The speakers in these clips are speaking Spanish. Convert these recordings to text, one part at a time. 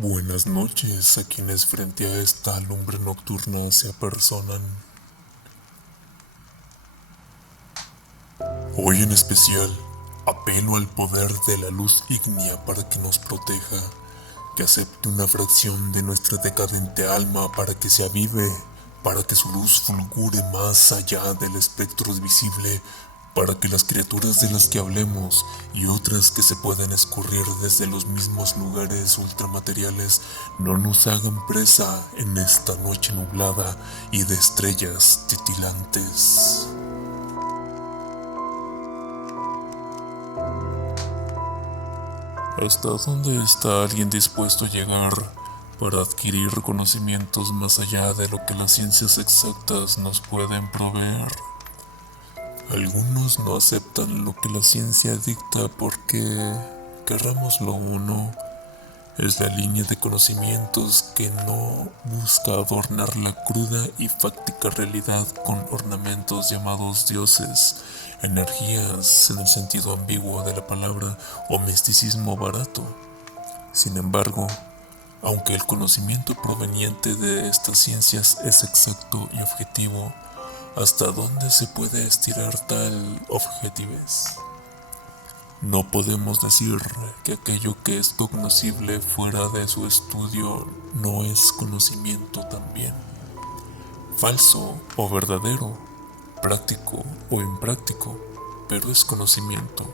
Buenas noches a quienes frente a esta lumbre nocturna se apersonan. Hoy en especial, apelo al poder de la luz ígnea para que nos proteja, que acepte una fracción de nuestra decadente alma para que se avive, para que su luz fulgure más allá del espectro visible, para que las criaturas de las que hablemos y otras que se pueden escurrir desde los mismos lugares ultramateriales no nos hagan presa en esta noche nublada y de estrellas titilantes. ¿Hasta dónde está alguien dispuesto a llegar para adquirir conocimientos más allá de lo que las ciencias exactas nos pueden proveer? Algunos no aceptan lo que la ciencia dicta porque, querrámoslo o no, es la línea de conocimientos que no busca adornar la cruda y fáctica realidad con ornamentos llamados dioses, energías en el sentido ambiguo de la palabra o misticismo barato. Sin embargo, aunque el conocimiento proveniente de estas ciencias es exacto y objetivo, ¿hasta dónde se puede estirar tal objetivez? No podemos decir que aquello que es cognoscible fuera de su estudio no es conocimiento también. Falso o verdadero, práctico o impráctico, pero es conocimiento.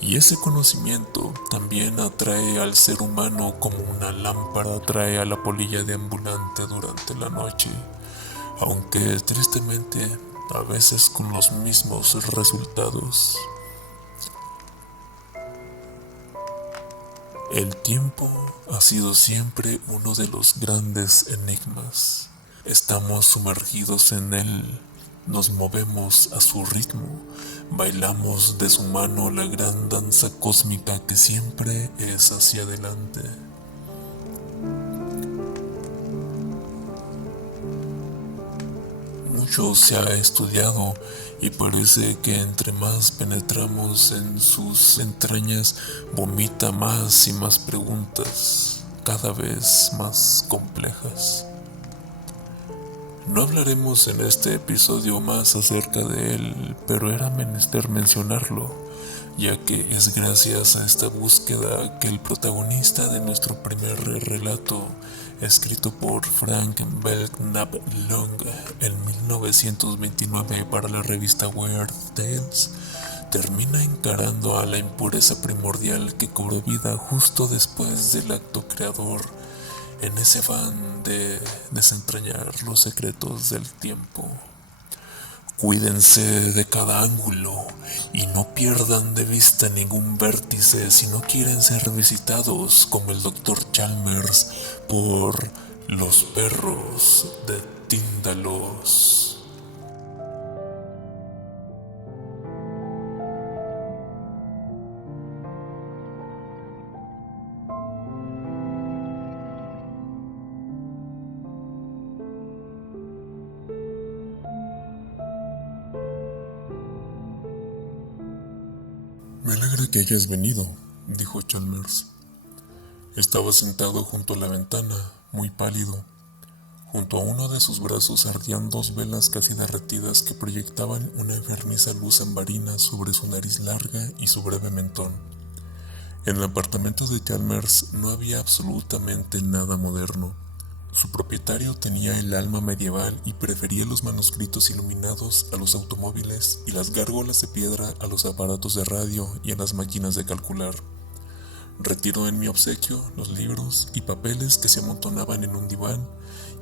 Y ese conocimiento también atrae al ser humano como una lámpara atrae a la polilla deambulante durante la noche, aunque tristemente a veces con los mismos resultados. El tiempo ha sido siempre uno de los grandes enigmas. Estamos sumergidos en él, nos movemos a su ritmo, bailamos de su mano la gran danza cósmica que siempre es hacia adelante. Mucho se ha estudiado y parece que entre más penetramos en sus entrañas, vomita más y más preguntas, cada vez más complejas. No hablaremos en este episodio más acerca de él, pero era menester mencionarlo, ya que es gracias a esta búsqueda que el protagonista de nuestro primer relato, escrito por Frank Belknap Long en 1929 para la revista Weird Tales, termina encarando a la impureza primordial que cobró vida justo después del acto creador, en ese van de desentrañar los secretos del tiempo. Cuídense de cada ángulo y no pierdan de vista ningún vértice si no quieren ser visitados como el Dr. Chalmers por los perros de Tíndalos. Me alegra que hayas venido, dijo Chalmers. Estaba sentado junto a la ventana, muy pálido. Junto a uno de sus brazos ardían dos velas casi derretidas que proyectaban una enfermiza luz ambarina sobre su nariz larga y su breve mentón. En el apartamento de Chalmers no había absolutamente nada moderno. Su propietario tenía el alma medieval y prefería los manuscritos iluminados a los automóviles y las gárgolas de piedra a los aparatos de radio y a las máquinas de calcular. Retiró en mi obsequio los libros y papeles que se amontonaban en un diván,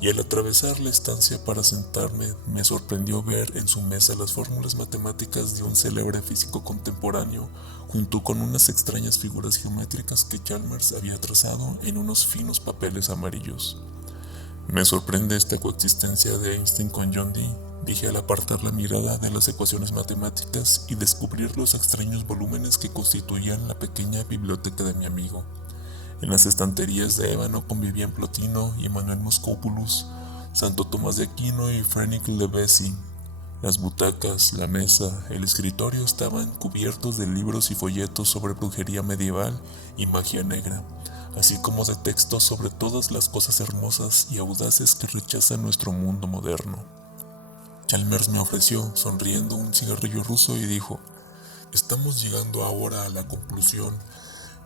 y al atravesar la estancia para sentarme me sorprendió ver en su mesa las fórmulas matemáticas de un célebre físico contemporáneo, junto con unas extrañas figuras geométricas que Chalmers había trazado en unos finos papeles amarillos. Me sorprende esta coexistencia de Einstein con John Dee, dije al apartar la mirada de las ecuaciones matemáticas y descubrir los extraños volúmenes que constituían la pequeña biblioteca de mi amigo. En las estanterías de ébano convivían Plotino y Emanuel Moscopoulos, Santo Tomás de Aquino y Frédéric Levesey. Las butacas, la mesa, el escritorio estaban cubiertos de libros y folletos sobre brujería medieval y magia negra, así como de textos sobre todas las cosas hermosas y audaces que rechaza nuestro mundo moderno. Chalmers me ofreció, sonriendo, un cigarrillo ruso y dijo: estamos llegando ahora a la conclusión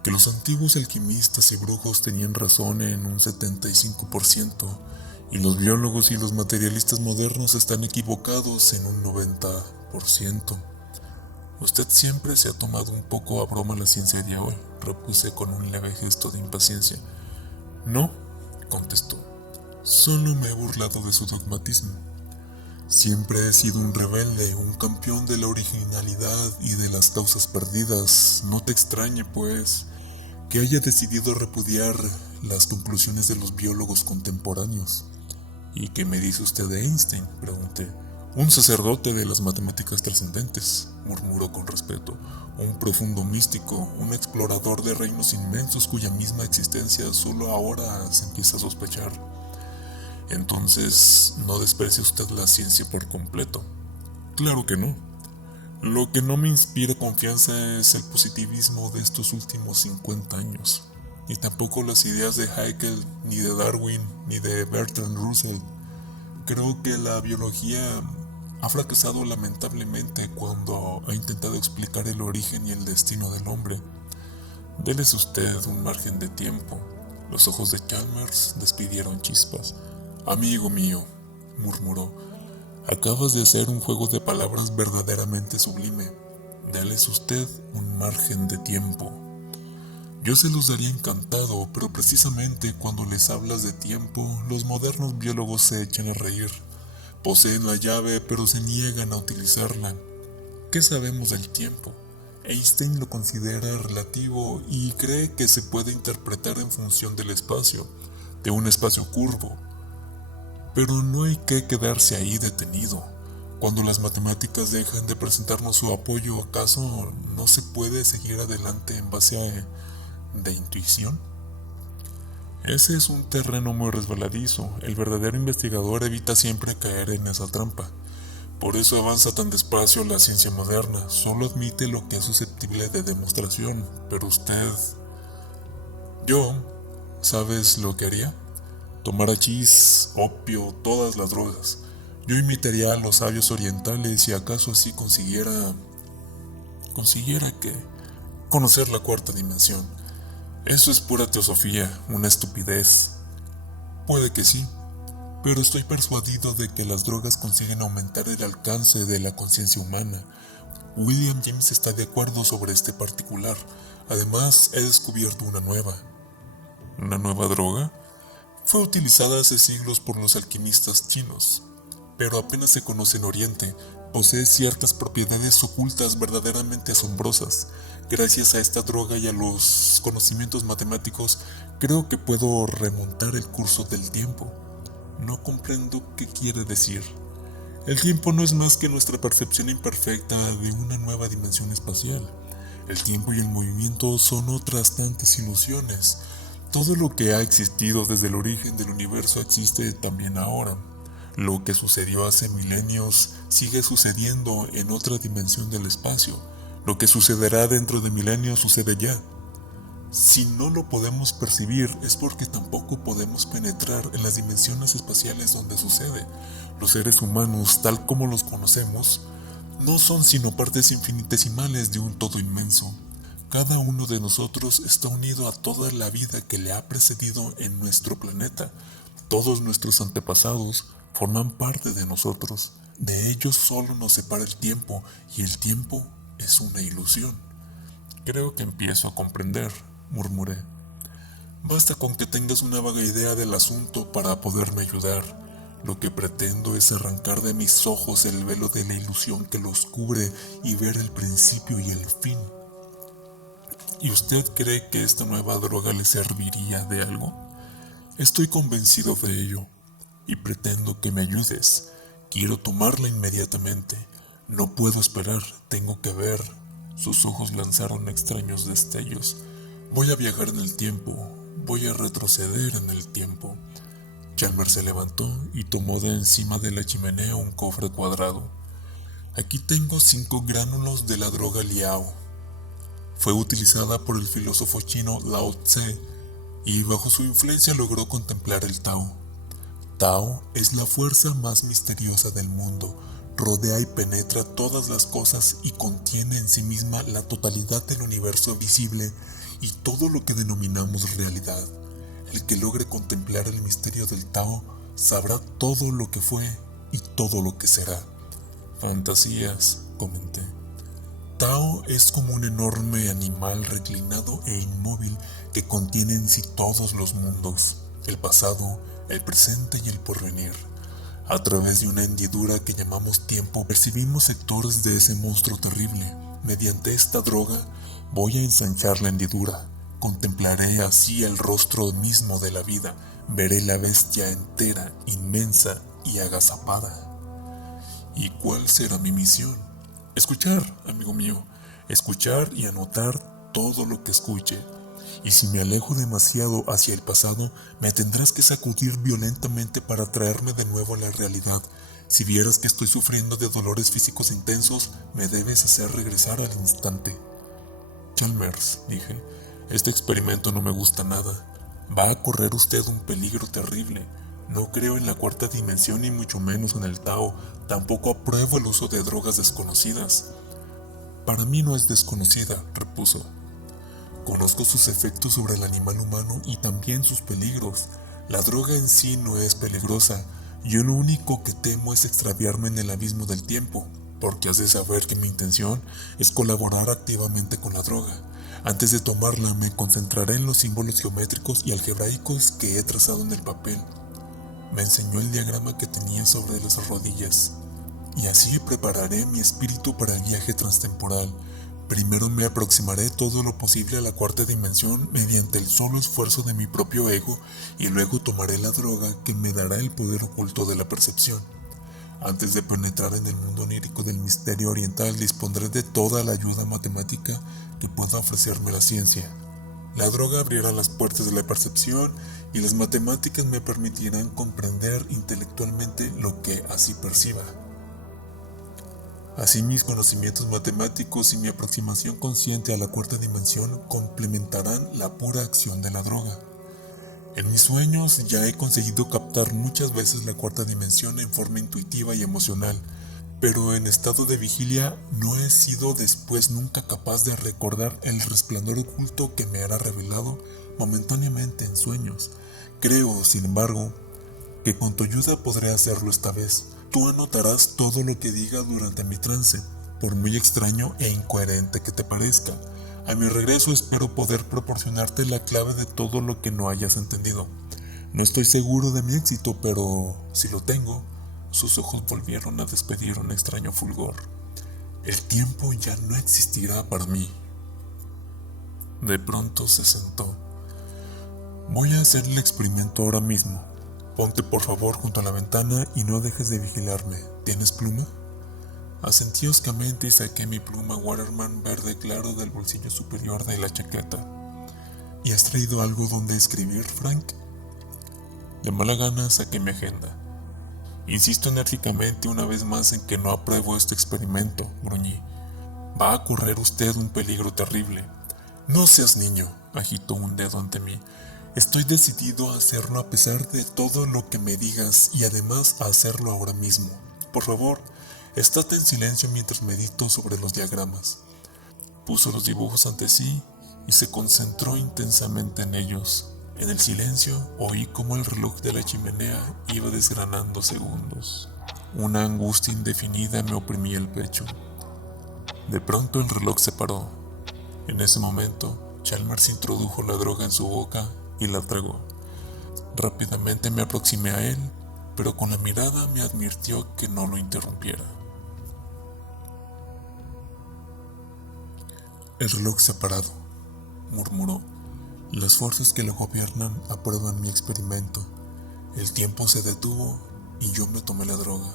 que los antiguos alquimistas y brujos tenían razón en un 75%, y los biólogos y los materialistas modernos están equivocados en un 90%. Usted siempre se ha tomado un poco a broma la ciencia de hoy, repuse con un leve gesto de impaciencia. No, contestó, solo me he burlado de su dogmatismo. Siempre he sido un rebelde, un campeón de la originalidad y de las causas perdidas. No te extrañe, pues, que haya decidido repudiar las conclusiones de los biólogos contemporáneos. ¿Y qué me dice usted de Einstein?, pregunté. Un sacerdote de las matemáticas trascendentes, murmuró con respeto, un profundo místico, un explorador de reinos inmensos cuya misma existencia solo ahora se empieza a sospechar. Entonces, ¿no desprecia usted la ciencia por completo? Claro que no. Lo que no me inspira confianza es el positivismo de estos últimos 50 años, ni tampoco las ideas de Haeckel, ni de Darwin, ni de Bertrand Russell. Creo que la biología ha fracasado lamentablemente cuando ha intentado explicar el origen y el destino del hombre. Déles usted un margen de tiempo. Los ojos de Chalmers despidieron chispas. Amigo mío, murmuró, acabas de hacer un juego de palabras verdaderamente sublime. Déles usted un margen de tiempo. Yo se los daría encantado, pero precisamente cuando les hablas de tiempo, los modernos biólogos se echan a reír. Poseen la llave, pero se niegan a utilizarla. ¿Qué sabemos del tiempo? Einstein lo considera relativo y cree que se puede interpretar en función del espacio, de un espacio curvo. Pero no hay que quedarse ahí detenido. Cuando las matemáticas dejan de presentarnos su apoyo, ¿acaso no se puede seguir adelante en base de intuición? Ese es un terreno muy resbaladizo. El verdadero investigador evita siempre caer en esa trampa. Por eso avanza tan despacio la ciencia moderna. Solo admite lo que es susceptible de demostración. Pero usted... Yo... ¿sabes lo que haría? Tomar hachís, opio, todas las drogas. Yo imitaría a los sabios orientales y acaso así consiguiera que conocer la cuarta dimensión. Eso es pura teosofía, una estupidez. Puede que sí, pero estoy persuadido de que las drogas consiguen aumentar el alcance de la conciencia humana. William James está de acuerdo sobre este particular. Además, he descubierto una nueva. ¿Una nueva droga? Fue utilizada hace siglos por los alquimistas chinos, pero apenas se conoce en Oriente. Posee ciertas propiedades ocultas verdaderamente asombrosas. Gracias a esta droga y a los conocimientos matemáticos, creo que puedo remontar el curso del tiempo. No comprendo qué quiere decir. El tiempo no es más que nuestra percepción imperfecta de una nueva dimensión espacial. El tiempo y el movimiento son otras tantas ilusiones. Todo lo que ha existido desde el origen del universo existe también ahora. Lo que sucedió hace milenios sigue sucediendo en otra dimensión del espacio. Lo que sucederá dentro de milenios sucede ya. Si no lo podemos percibir es porque tampoco podemos penetrar en las dimensiones espaciales donde sucede. Los seres humanos, tal como los conocemos, no son sino partes infinitesimales de un todo inmenso. Cada uno de nosotros está unido a toda la vida que le ha precedido en nuestro planeta. Todos nuestros antepasados forman parte de nosotros. De ellos solo nos separa el tiempo, y el tiempo es una ilusión. Creo que empiezo a comprender, murmuré. Basta con que tengas una vaga idea del asunto para poderme ayudar. Lo que pretendo es arrancar de mis ojos el velo de la ilusión que los cubre y ver el principio y el fin. ¿Y usted cree que esta nueva droga le serviría de algo? Estoy convencido de ello, y pretendo que me ayudes. Quiero tomarla inmediatamente. No puedo esperar, tengo que ver. Sus ojos lanzaron extraños destellos. Voy a viajar en el tiempo, voy a retroceder en el tiempo. Chalmers se levantó y tomó de encima de la chimenea un cofre cuadrado. Aquí tengo 5 gránulos de la droga Liao. Fue utilizada por el filósofo chino Lao Tse y bajo su influencia logró contemplar el Tao. Tao es la fuerza más misteriosa del mundo, rodea y penetra todas las cosas y contiene en sí misma la totalidad del universo visible y todo lo que denominamos realidad. El que logre contemplar el misterio del Tao sabrá todo lo que fue y todo lo que será. Fantasías, comenté. Tao es como un enorme animal reclinado e inmóvil que contiene en sí todos los mundos, el pasado, el presente y el porvenir. A través de una hendidura que llamamos tiempo, percibimos sectores de ese monstruo terrible. Mediante esta droga, voy a ensanchar la hendidura. Contemplaré así el rostro mismo de la vida. Veré la bestia entera, inmensa y agazapada. ¿Y cuál será mi misión? Escuchar, amigo mío, escuchar y anotar todo lo que escuche. Y si me alejo demasiado hacia el pasado, me tendrás que sacudir violentamente para traerme de nuevo a la realidad. Si vieras que estoy sufriendo de dolores físicos intensos, me debes hacer regresar al instante. Chalmers, dije, este experimento no me gusta nada. Va a correr usted un peligro terrible. No creo en la cuarta dimensión ni mucho menos en el Tao. Tampoco apruebo el uso de drogas desconocidas. Para mí no es desconocida, repuso. Conozco sus efectos sobre el animal humano y también sus peligros. La droga en sí no es peligrosa. Yo lo único que temo es extraviarme en el abismo del tiempo, porque has de saber que mi intención es colaborar activamente con la droga. Antes de tomarla me concentraré en los símbolos geométricos y algebraicos que he trazado en el papel. Me enseñó el diagrama que tenía sobre las rodillas, y así prepararé mi espíritu para el viaje transtemporal. Primero me aproximaré todo lo posible a la cuarta dimensión mediante el solo esfuerzo de mi propio ego y luego tomaré la droga que me dará el poder oculto de la percepción. Antes de penetrar en el mundo onírico del misterio oriental dispondré de toda la ayuda matemática que pueda ofrecerme la ciencia. La droga abrirá las puertas de la percepción y las matemáticas me permitirán comprender intelectualmente lo que así perciba. Así mis conocimientos matemáticos y mi aproximación consciente a la cuarta dimensión complementarán la pura acción de la droga. En mis sueños ya he conseguido captar muchas veces la cuarta dimensión en forma intuitiva y emocional, pero en estado de vigilia no he sido después nunca capaz de recordar el resplandor oculto que me era revelado momentáneamente en sueños. Creo, sin embargo, que con tu ayuda podré hacerlo esta vez. Tú anotarás todo lo que diga durante mi trance, por muy extraño e incoherente que te parezca. A mi regreso espero poder proporcionarte la clave de todo lo que no hayas entendido. No estoy seguro de mi éxito, pero si lo tengo. Sus ojos volvieron a despedir un extraño fulgor. El tiempo ya no existirá para mí. De pronto se sentó. Voy a hacer el experimento ahora mismo. Ponte por favor junto a la ventana y no dejes de vigilarme. ¿Tienes pluma? Asentí hoscamente y saqué mi pluma Waterman verde claro del bolsillo superior de la chaqueta. ¿Y has traído algo donde escribir, Frank? De mala gana saqué mi agenda. Insisto enérgicamente una vez más en que no apruebo este experimento, gruñí. Va a correr usted un peligro terrible. No seas niño, agitó un dedo ante mí. Estoy decidido a hacerlo a pesar de todo lo que me digas y además a hacerlo ahora mismo. Por favor, estate en silencio mientras medito sobre los diagramas. Puso los dibujos ante sí y se concentró intensamente en ellos. En el silencio oí cómo el reloj de la chimenea iba desgranando segundos. Una angustia indefinida me oprimía el pecho. De pronto el reloj se paró. En ese momento, Chalmers introdujo la droga en su boca y la tragó. Rápidamente me aproximé a él, pero con la mirada me advirtió que no lo interrumpiera. El reloj se ha parado, murmuró. Las fuerzas que lo gobiernan aprueban mi experimento. El tiempo se detuvo y yo me tomé la droga.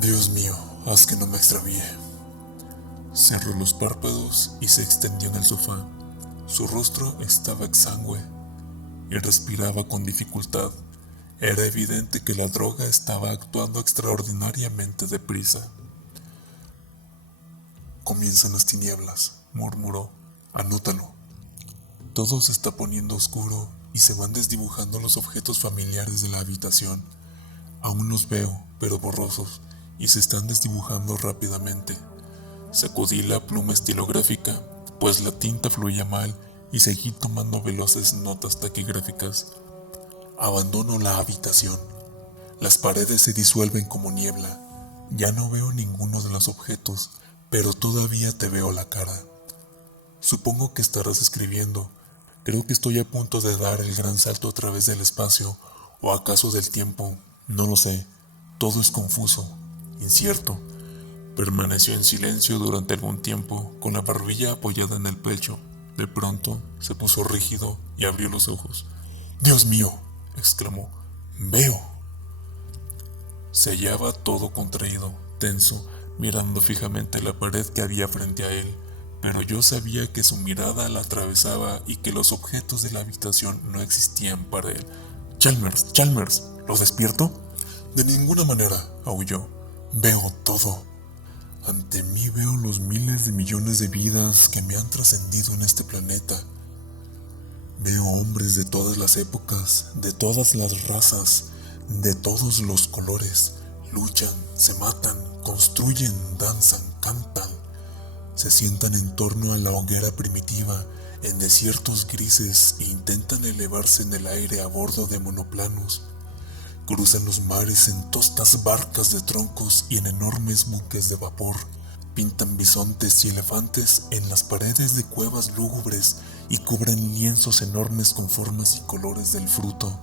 Dios mío, haz que no me extravíe. Cerró los párpados y se extendió en el sofá. Su rostro estaba exangüe y respiraba con dificultad. Era evidente que la droga estaba actuando extraordinariamente deprisa. Comienzan las tinieblas, murmuró. Anótalo. Todo se está poniendo oscuro y se van desdibujando los objetos familiares de la habitación. Aún los veo, pero borrosos, y se están desdibujando rápidamente. Sacudí la pluma estilográfica, pues la tinta fluía mal, y seguí tomando veloces notas taquigráficas. Abandono la habitación. Las paredes se disuelven como niebla. Ya no veo ninguno de los objetos, pero todavía te veo la cara. Supongo que estarás escribiendo. Creo que estoy a punto de dar el gran salto a través del espacio, o acaso del tiempo. No lo sé. Todo es confuso, incierto. Permaneció en silencio durante algún tiempo, con la barbilla apoyada en el pecho. De pronto se puso rígido y abrió los ojos. «¡Dios mío!», exclamó. «¡Veo!». Se hallaba todo contraído, tenso, mirando fijamente la pared que había frente a él, pero yo sabía que su mirada la atravesaba y que los objetos de la habitación no existían para él. «Chalmers, Chalmers, ¿lo despierto?». «De ninguna manera», aulló. «Veo todo. Ante mí veo los miles de millones de vidas que me han trascendido en este planeta. Veo hombres de todas las épocas, de todas las razas, de todos los colores. Luchan, se matan, construyen, danzan, cantan. Se sientan en torno a la hoguera primitiva, en desiertos grises, e intentan elevarse en el aire a bordo de monoplanos. Cruzan los mares en toscas barcas de troncos y en enormes buques de vapor. Pintan bisontes y elefantes en las paredes de cuevas lúgubres y cubren lienzos enormes con formas y colores del fruto.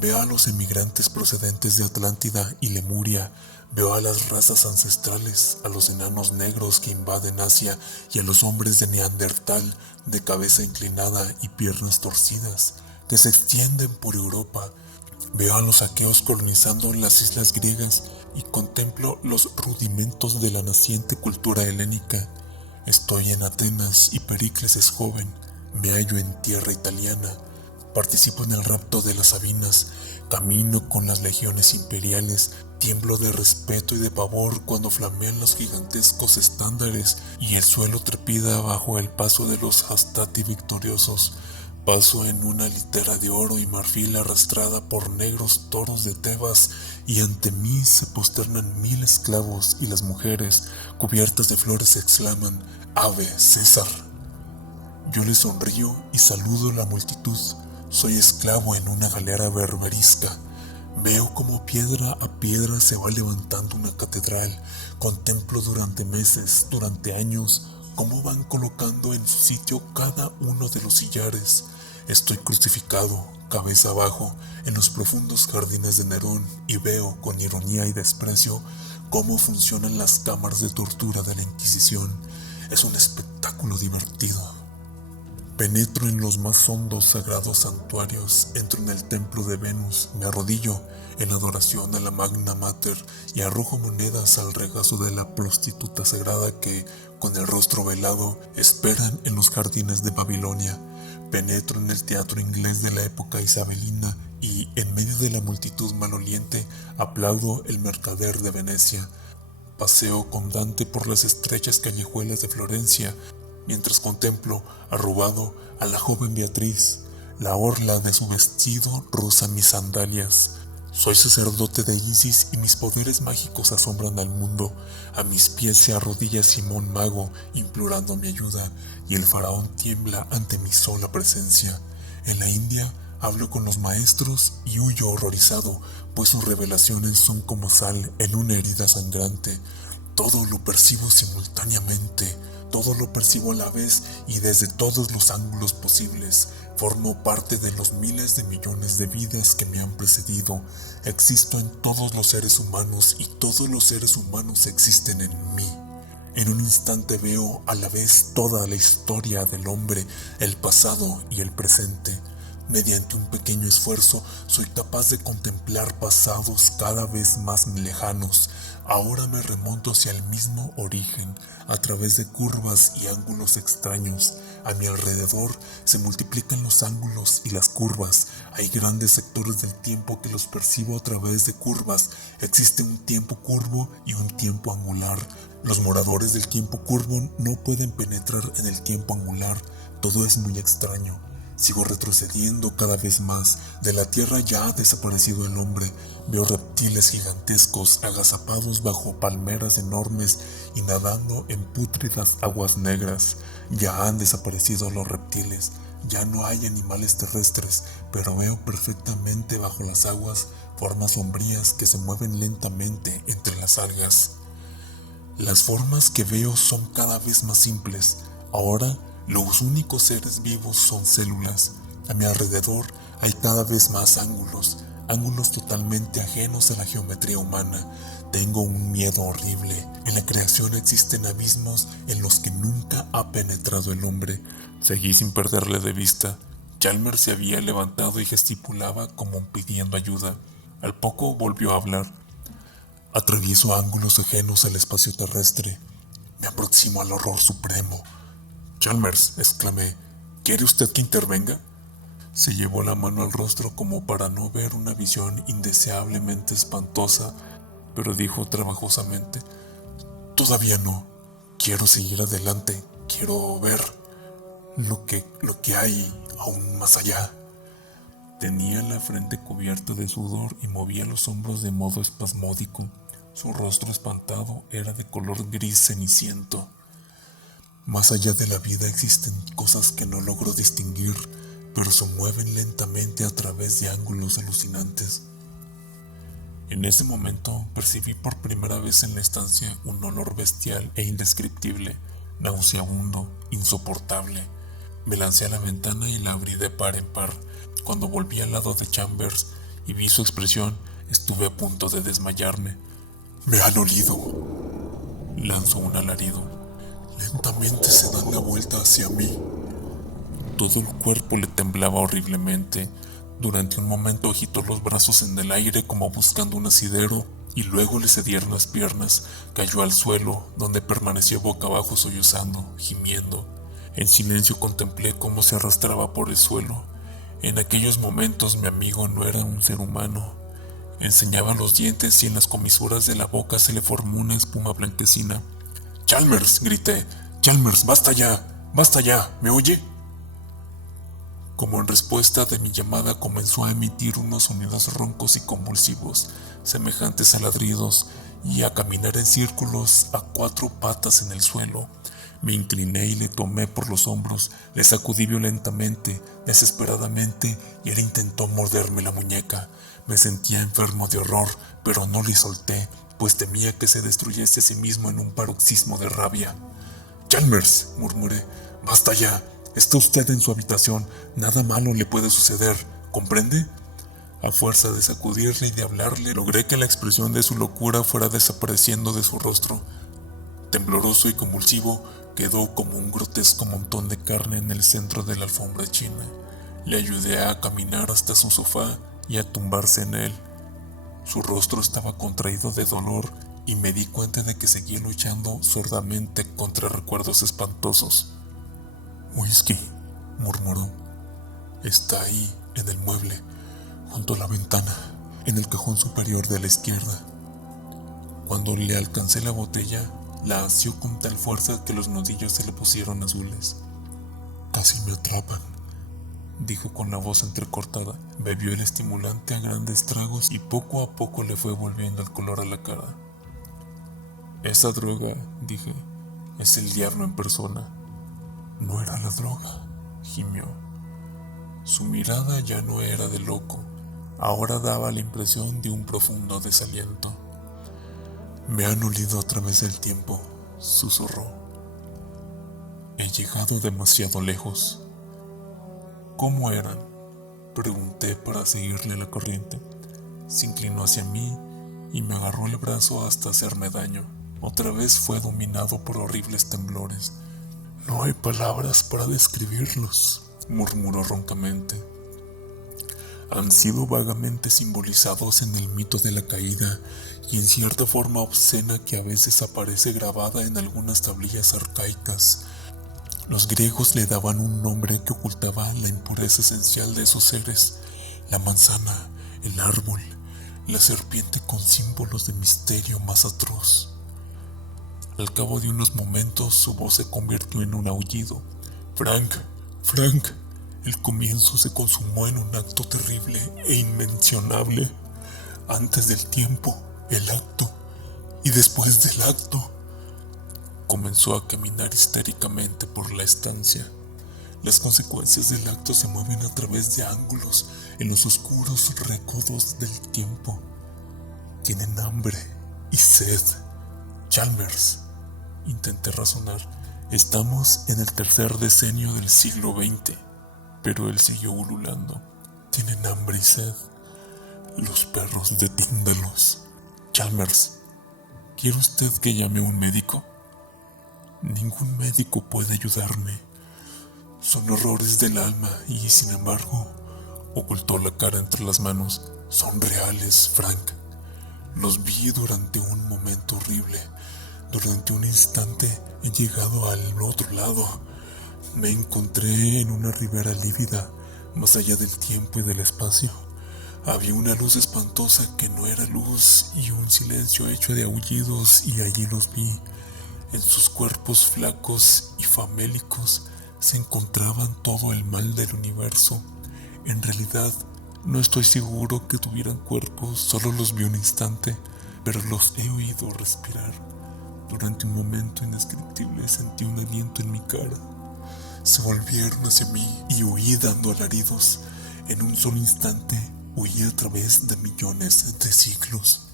Veo a los emigrantes procedentes de Atlántida y Lemuria. Veo a las razas ancestrales, a los enanos negros que invaden Asia y a los hombres de Neandertal de cabeza inclinada y piernas torcidas que se extienden por Europa. Veo a los aqueos colonizando las islas griegas y contemplo los rudimentos de la naciente cultura helénica. Estoy en Atenas y Pericles es joven. Me hallo en tierra italiana. Participo en el rapto de las Sabinas. Camino con las legiones imperiales. Tiemblo de respeto y de pavor cuando flamean los gigantescos estándares y el suelo trepida bajo el paso de los hastati victoriosos. Paso en una litera de oro y marfil arrastrada por negros toros de Tebas, y ante mí se posternan 1000 esclavos, y las mujeres, cubiertas de flores, exclaman: «¡Ave, César!». Yo les sonrío y saludo a la multitud. Soy esclavo en una galera berberisca. Veo como piedra a piedra se va levantando una catedral. Contemplo durante meses, durante años, cómo van colocando en su sitio cada uno de los sillares. Estoy crucificado, cabeza abajo, en los profundos jardines de Nerón y veo, con ironía y desprecio, cómo funcionan las cámaras de tortura de la Inquisición. Es un espectáculo divertido. Penetro en los más hondos sagrados santuarios, entro en el templo de Venus, me arrodillo en adoración a la Magna Mater y arrojo monedas al regazo de la prostituta sagrada que, con el rostro velado, esperan en los jardines de Babilonia. Penetro en el teatro inglés de la época isabelina y, en medio de la multitud maloliente, aplaudo el mercader de Venecia. Paseo con Dante por las estrechas callejuelas de Florencia, mientras contemplo, arrugado, a la joven Beatriz. La orla de su vestido roza mis sandalias. Soy sacerdote de Isis y mis poderes mágicos asombran al mundo. A mis pies se arrodilla Simón Mago, implorando mi ayuda, y el faraón tiembla ante mi sola presencia. En la India hablo con los maestros y huyo horrorizado, pues sus revelaciones son como sal en una herida sangrante. Todo lo percibo simultáneamente, todo lo percibo a la vez y desde todos los ángulos posibles. Formo parte de los miles de millones de vidas que me han precedido. Existo en todos los seres humanos y todos los seres humanos existen en mí. En un instante veo a la vez toda la historia del hombre, el pasado y el presente. Mediante un pequeño esfuerzo soy capaz de contemplar pasados cada vez más lejanos. Ahora me remonto hacia el mismo origen, a través de curvas y ángulos extraños. A mi alrededor se multiplican los ángulos y las curvas. Hay grandes sectores del tiempo que los percibo a través de curvas. Existe un tiempo curvo y un tiempo angular. Los moradores del tiempo curvo no pueden penetrar en el tiempo angular. Todo es muy extraño. Sigo retrocediendo cada vez más. De la tierra ya ha desaparecido el hombre. Veo reptiles gigantescos agazapados bajo palmeras enormes y nadando en pútridas aguas negras. Ya han desaparecido los reptiles. Ya no hay animales terrestres, pero veo perfectamente bajo las aguas formas sombrías que se mueven lentamente entre las algas. Las formas que veo son cada vez más simples. Ahora los únicos seres vivos son células. A mi alrededor hay cada vez más ángulos totalmente ajenos a la geometría humana. Tengo un miedo horrible. En la creación existen abismos en los que nunca ha penetrado el hombre. Seguí sin perderle de vista. Chalmers se había levantado y gesticulaba como pidiendo ayuda. Al poco volvió a hablar. Atravieso ángulos ajenos al espacio terrestre. Me aproximo al horror supremo. Chalmers, exclamé, ¿quiere usted que intervenga? Se llevó la mano al rostro como para no ver una visión indeseablemente espantosa, pero dijo trabajosamente, todavía no. Quiero seguir adelante. Quiero ver lo que hay aún más allá. Tenía la frente cubierta de sudor y movía los hombros de modo espasmódico. Su rostro espantado era de color gris ceniciento. Más allá de la vida existen cosas que no logro distinguir, pero se mueven lentamente a través de ángulos alucinantes. En ese momento percibí por primera vez en la estancia un olor bestial e indescriptible, nauseabundo, insoportable. Me lancé a la ventana y la abrí de par en par. Cuando volví al lado de Chalmers y vi su expresión, estuve a punto de desmayarme. «¡Me han olido!», lanzó un alarido. Lentamente se dan la vuelta hacia mí. Todo el cuerpo le temblaba horriblemente. Durante un momento agitó los brazos en el aire como buscando un asidero y luego le cedieron las piernas. Cayó al suelo, donde permaneció boca abajo sollozando, gimiendo. En silencio contemplé cómo se arrastraba por el suelo. En aquellos momentos mi amigo no era un ser humano. Enseñaba los dientes y en las comisuras de la boca se le formó una espuma blanquecina. «¡Chalmers!», grité. «¡Chalmers, basta ya! ¿Me oye?». Como en respuesta de mi llamada comenzó a emitir unos sonidos roncos y convulsivos, semejantes a ladridos, y a caminar en círculos a cuatro patas en el suelo. Me incliné y le tomé por los hombros, le sacudí violentamente, desesperadamente, y él intentó morderme la muñeca. Me sentía enfermo de horror, pero no le solté, pues temía que se destruyese a sí mismo en un paroxismo de rabia. «Chalmers», murmuré, «basta ya. Está usted en su habitación. Nada malo le puede suceder. ¿Comprende?». A fuerza de sacudirle y de hablarle, logré que la expresión de su locura fuera desapareciendo de su rostro. Tembloroso y convulsivo, quedó como un grotesco montón de carne en el centro de la alfombra china. Le ayudé a caminar hasta su sofá y a tumbarse en él. Su rostro estaba contraído de dolor y me di cuenta de que seguía luchando sordamente contra recuerdos espantosos. «Whisky», murmuró. «Está ahí, en el mueble, junto a la ventana, en el cajón superior de la izquierda». Cuando le alcancé la botella, la asió con tal fuerza que los nudillos se le pusieron azules. «Casi me atrapan», dijo con la voz entrecortada. Bebió el estimulante a grandes tragos y poco a poco le fue volviendo el color a la cara. «Esa droga», dije, «es el diablo en persona». «No era la droga», gimió. Su mirada ya no era de loco, ahora daba la impresión de un profundo desaliento. «Me han olido a través del tiempo», susurró. «He llegado demasiado lejos». «¿Cómo eran?», pregunté para seguirle la corriente. Se inclinó hacia mí y me agarró el brazo hasta hacerme daño. Otra vez fue dominado por horribles temblores. «No hay palabras para describirlos», murmuró roncamente. «Han sido vagamente simbolizados en el mito de la caída y en cierta forma obscena que a veces aparece grabada en algunas tablillas arcaicas. Los griegos le daban un nombre que ocultaba la impureza esencial de esos seres: la manzana, el árbol, la serpiente, con símbolos de misterio más atroz». Al cabo de unos momentos su voz se convirtió en un aullido. «Frank, Frank, el comienzo se consumó en un acto terrible e inmencionable. Antes del tiempo, el acto, y después del acto. Comenzó a caminar histéricamente por la estancia. Las consecuencias del acto se mueven a través de ángulos en los oscuros recodos del tiempo. Tienen hambre y sed. Chalmers, intenté razonar. Estamos en el tercer decenio del siglo XX, pero él siguió ululando. Tienen hambre y sed. Los perros, deténgalos. Chalmers, ¿quiere usted que llame a un médico? Ningún médico puede ayudarme. Son horrores del alma y, sin embargo, ocultó la cara entre las manos. Son reales, Frank. Los vi durante un momento horrible. Durante un instante he llegado al otro lado. Me encontré en una ribera lívida, más allá del tiempo y del espacio. Había una luz espantosa que no era luz y un silencio hecho de aullidos, y allí los vi. En sus cuerpos flacos y famélicos se encontraban todo el mal del universo. En realidad, no estoy seguro que tuvieran cuerpos, solo los vi un instante, pero los he oído respirar. Durante un momento indescriptible sentí un aliento en mi cara. Se volvieron hacia mí y huí dando alaridos. En un solo instante huí a través de millones de siglos.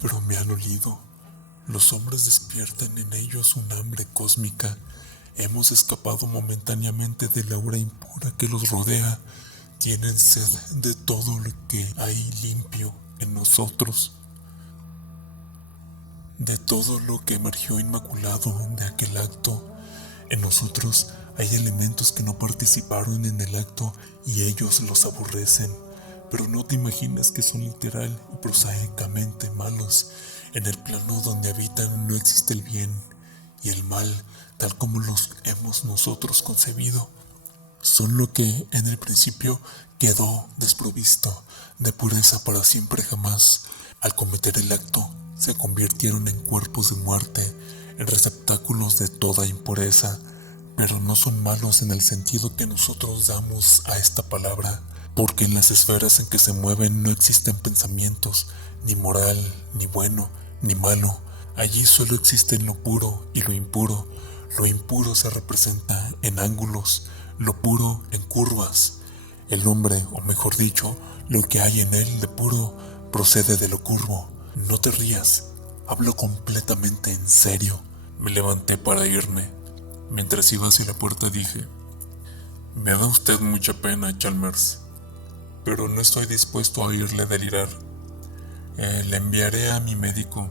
Pero me han olido. Los hombres despiertan en ellos un hambre cósmica. Hemos escapado momentáneamente del aura impura que los rodea. Tienen sed de todo lo que hay limpio en nosotros, de todo lo que emergió inmaculado de aquel acto. En nosotros hay elementos que no participaron en el acto y ellos los aborrecen. Pero no te imaginas que son literal y prosaicamente malos. En el plano donde habitan no existe el bien y el mal tal como los hemos nosotros concebido. Son lo que en el principio quedó desprovisto de pureza para siempre jamás. Al cometer el acto se convirtieron en cuerpos de muerte, en receptáculos de toda impureza, pero no son malos en el sentido que nosotros damos a esta palabra, porque en las esferas en que se mueven no existen pensamientos, ni moral, ni bueno, ni malo. Allí solo existen lo puro y lo impuro. Lo impuro se representa en ángulos, lo puro en curvas. El hombre, o mejor dicho, lo que hay en él de puro, procede de lo curvo. No te rías, hablo completamente en serio. Me levanté para irme. Mientras iba hacia la puerta dije: me da usted mucha pena, Chalmers, pero no estoy dispuesto a oírle delirar. Le enviaré a mi médico.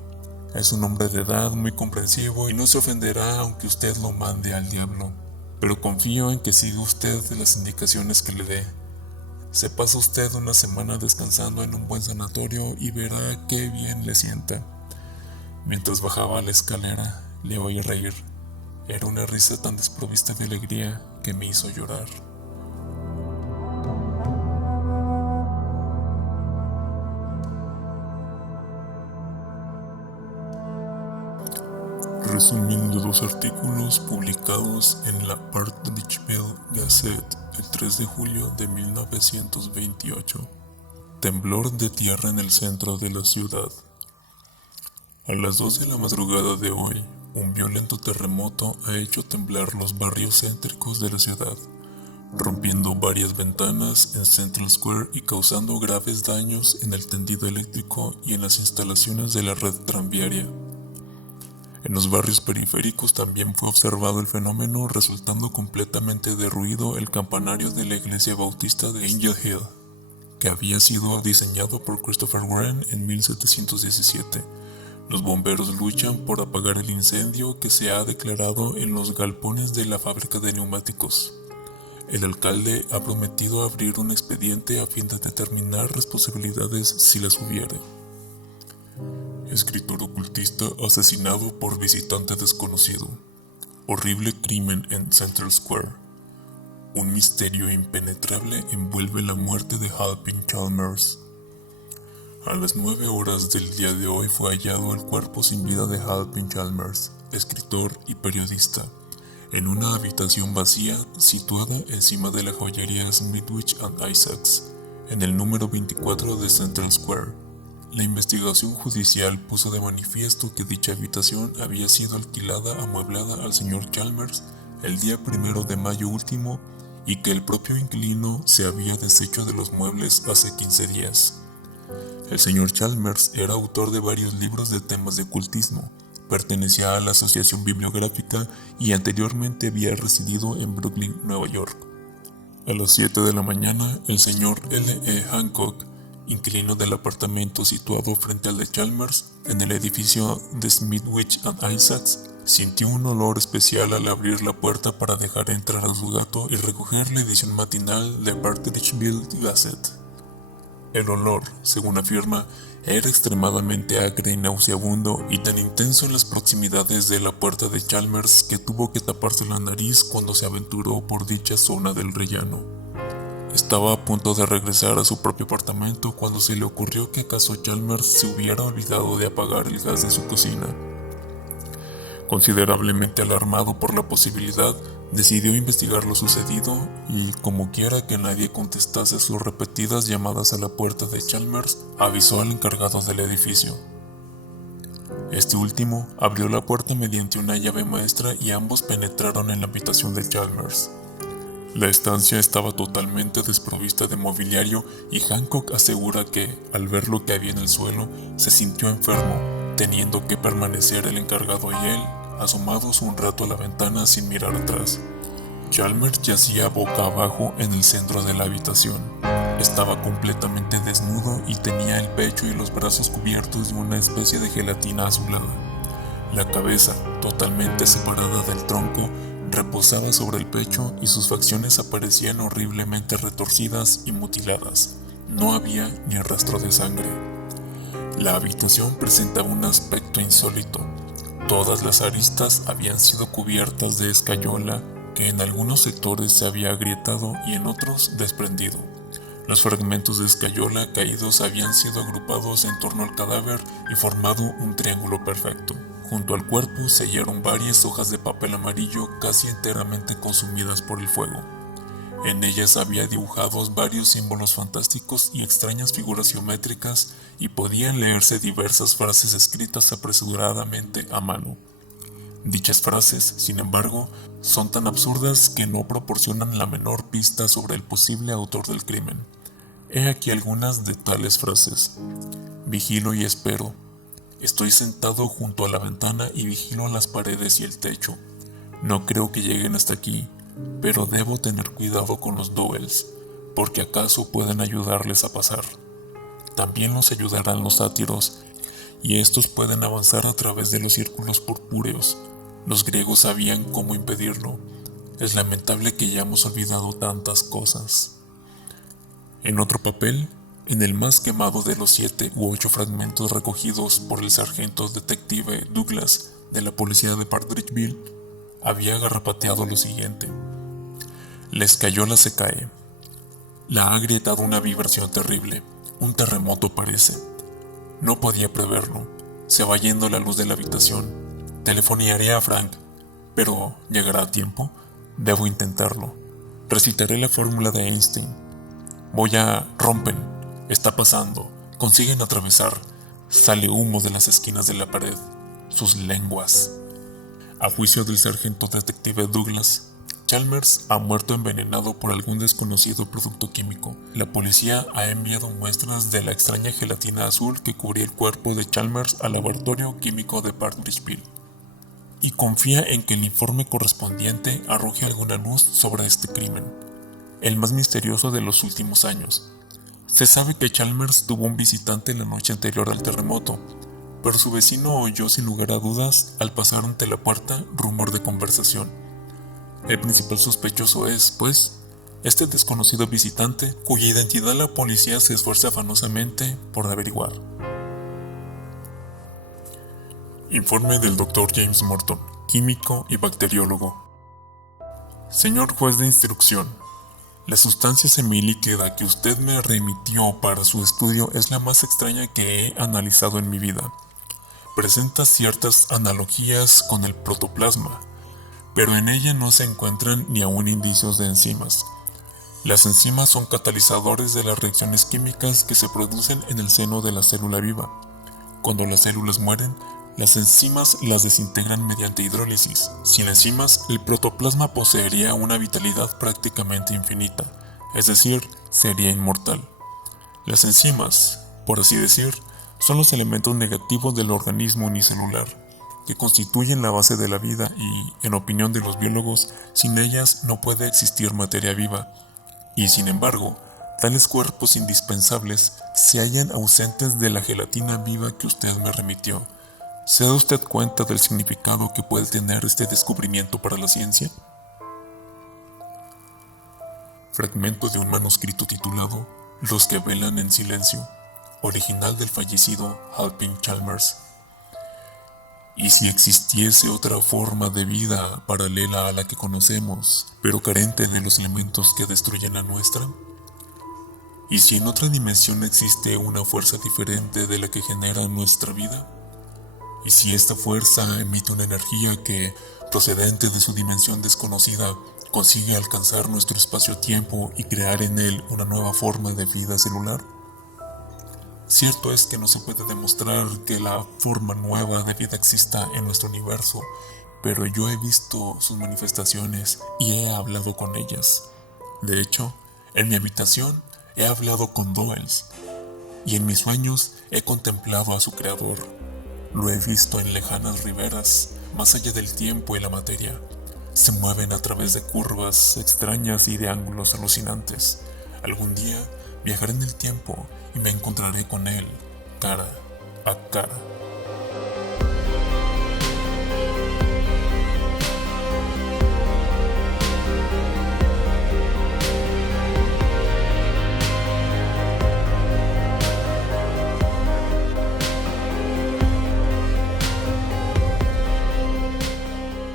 Es un hombre de edad muy comprensivo y no se ofenderá aunque usted lo mande al diablo. Pero confío en que siga usted las indicaciones que le dé. Se pasa usted una semana descansando en un buen sanatorio y verá qué bien le sienta. Mientras bajaba la escalera, le oí reír. Era una risa tan desprovista de alegría que me hizo llorar. Resumen de 2 artículos publicados en la Parkville Gazette el 3 de julio de 1928. Temblor de tierra en el centro de la ciudad. A las 2 de la madrugada de hoy, un violento terremoto ha hecho temblar los barrios céntricos de la ciudad, rompiendo varias ventanas en Central Square y causando graves daños en el tendido eléctrico y en las instalaciones de la red tranviaria. En los barrios periféricos también fue observado el fenómeno, resultando completamente derruido el campanario de la iglesia bautista de Angel Hill, que había sido diseñado por Christopher Wren en 1717. Los bomberos luchan por apagar el incendio que se ha declarado en los galpones de la fábrica de neumáticos. El alcalde ha prometido abrir un expediente a fin de determinar responsabilidades si las hubiere. Escritor ocultista asesinado por visitante desconocido. Horrible crimen en Central Square. Un misterio impenetrable envuelve la muerte de Halpin Chalmers. A las 9 horas del día de hoy fue hallado el cuerpo sin vida de Halpin Chalmers, escritor y periodista. en una habitación vacía situada encima de la joyería Smithwick and Isaacs, en el número 24 de Central Square. La investigación judicial puso de manifiesto que dicha habitación había sido alquilada amueblada al señor Chalmers el día 1 de mayo último y que el propio inquilino se había deshecho de los muebles hace 15 días. El señor Chalmers era autor de varios libros de temas de ocultismo, pertenecía a la Asociación Bibliográfica y anteriormente había residido en Brooklyn, Nueva York. A las 7 de la mañana, el señor L. E. Hancock, inquilino del apartamento situado frente al de Chalmers, en el edificio de Smithwick and Isaacs, sintió un olor especial al abrir la puerta para dejar entrar a su gato y recoger la edición matinal de Partridgeville Gazette. El olor, según afirma, era extremadamente acre y nauseabundo y tan intenso en las proximidades de la puerta de Chalmers que tuvo que taparse la nariz cuando se aventuró por dicha zona del rellano. Estaba a punto de regresar a su propio apartamento cuando se le ocurrió que acaso Chalmers se hubiera olvidado de apagar el gas de su cocina. Considerablemente alarmado por la posibilidad, decidió investigar lo sucedido y, como quiera que nadie contestase sus repetidas llamadas a la puerta de Chalmers, avisó al encargado del edificio. Este último abrió la puerta mediante una llave maestra y ambos penetraron en la habitación de Chalmers. La estancia estaba totalmente desprovista de mobiliario y Hancock asegura que, al ver lo que había en el suelo, se sintió enfermo, teniendo que permanecer el encargado y él asomados un rato a la ventana sin mirar atrás. Chalmers yacía boca abajo en el centro de la habitación. Estaba completamente desnudo y tenía el pecho y los brazos cubiertos de una especie de gelatina azulada. La cabeza, totalmente separada del tronco, reposaba sobre el pecho y sus facciones aparecían horriblemente retorcidas y mutiladas. No había ni rastro de sangre. La habitación presentaba un aspecto insólito. Todas las aristas habían sido cubiertas de escayola que en algunos sectores se había agrietado y en otros desprendido. Los fragmentos de escayola caídos habían sido agrupados en torno al cadáver y formado un triángulo perfecto. Junto al cuerpo se hallaron varias hojas de papel amarillo casi enteramente consumidas por el fuego. En ellas había dibujados varios símbolos fantásticos y extrañas figuras geométricas y podían leerse diversas frases escritas apresuradamente a mano. Dichas frases, sin embargo, son tan absurdas que no proporcionan la menor pista sobre el posible autor del crimen. He aquí algunas de tales frases. Vigilo y espero. Estoy sentado junto a la ventana y vigilo las paredes y el techo. No creo que lleguen hasta aquí, pero debo tener cuidado con los Dowells, porque acaso pueden ayudarles a pasar. También los ayudarán los sátiros, y estos pueden avanzar a través de los círculos purpúreos. Los griegos sabían cómo impedirlo. Es lamentable que hayamos olvidado tantas cosas. En otro papel, en el más quemado de los 7 u 8 fragmentos recogidos por el sargento detective Douglas de la policía de Partridgeville, había garrapateado lo siguiente: la escayola se cae. La ha agrietado una vibración terrible. Un terremoto parece. No podía preverlo. Se va yendo la luz de la habitación. Telefonearé a Frank, pero ¿llegará a tiempo? Debo intentarlo. Recitaré la fórmula de Einstein. Rompen. Está pasando. Consiguen atravesar. Sale humo de las esquinas de la pared. Sus lenguas. A juicio del sargento detective Douglas, Chalmers ha muerto envenenado por algún desconocido producto químico. La policía ha enviado muestras de la extraña gelatina azul que cubría el cuerpo de Chalmers al laboratorio químico de Partridgeville y confía en que el informe correspondiente arroje alguna luz sobre este crimen, el más misterioso de los últimos años. Se sabe que Chalmers tuvo un visitante la noche anterior al terremoto, pero su vecino oyó sin lugar a dudas, al pasar ante la puerta, rumor de conversación. El principal sospechoso es, pues, este desconocido visitante, cuya identidad la policía se esfuerza afanosamente por averiguar. Informe del Dr. James Morton, químico y bacteriólogo. Señor juez de instrucción, la sustancia semilíquida que usted me remitió para su estudio es la más extraña que he analizado en mi vida. Presenta ciertas analogías con el protoplasma, pero en ella no se encuentran ni aún indicios de enzimas. Las enzimas son catalizadores de las reacciones químicas que se producen en el seno de la célula viva. Cuando las células mueren, las enzimas las desintegran mediante hidrólisis. Sin enzimas, el protoplasma poseería una vitalidad prácticamente infinita, es decir, sería inmortal. Las enzimas, por así decir, son los elementos negativos del organismo unicelular, que constituyen la base de la vida y, en opinión de los biólogos, sin ellas no puede existir materia viva. Y sin embargo, tales cuerpos indispensables se hallan ausentes de la gelatina viva que usted me remitió. ¿Se da usted cuenta del significado que puede tener este descubrimiento para la ciencia? Fragmento de un manuscrito titulado Los que velan en silencio, original del fallecido Alpin Chalmers. ¿Y si existiese otra forma de vida paralela a la que conocemos, pero carente de los elementos que destruyen la nuestra? ¿Y si en otra dimensión existe una fuerza diferente de la que genera nuestra vida? ¿Y si esta fuerza emite una energía que, procedente de su dimensión desconocida, consigue alcanzar nuestro espacio-tiempo y crear en él una nueva forma de vida celular? Cierto es que no se puede demostrar que la forma nueva de vida exista en nuestro universo, pero yo he visto sus manifestaciones y he hablado con ellas. De hecho, en mi habitación he hablado con Doels, y en mis sueños he contemplado a su creador. Lo he visto en lejanas riberas, más allá del tiempo y la materia. Se mueven a través de curvas extrañas y de ángulos alucinantes. Algún día viajaré en el tiempo y me encontraré con él, cara a cara.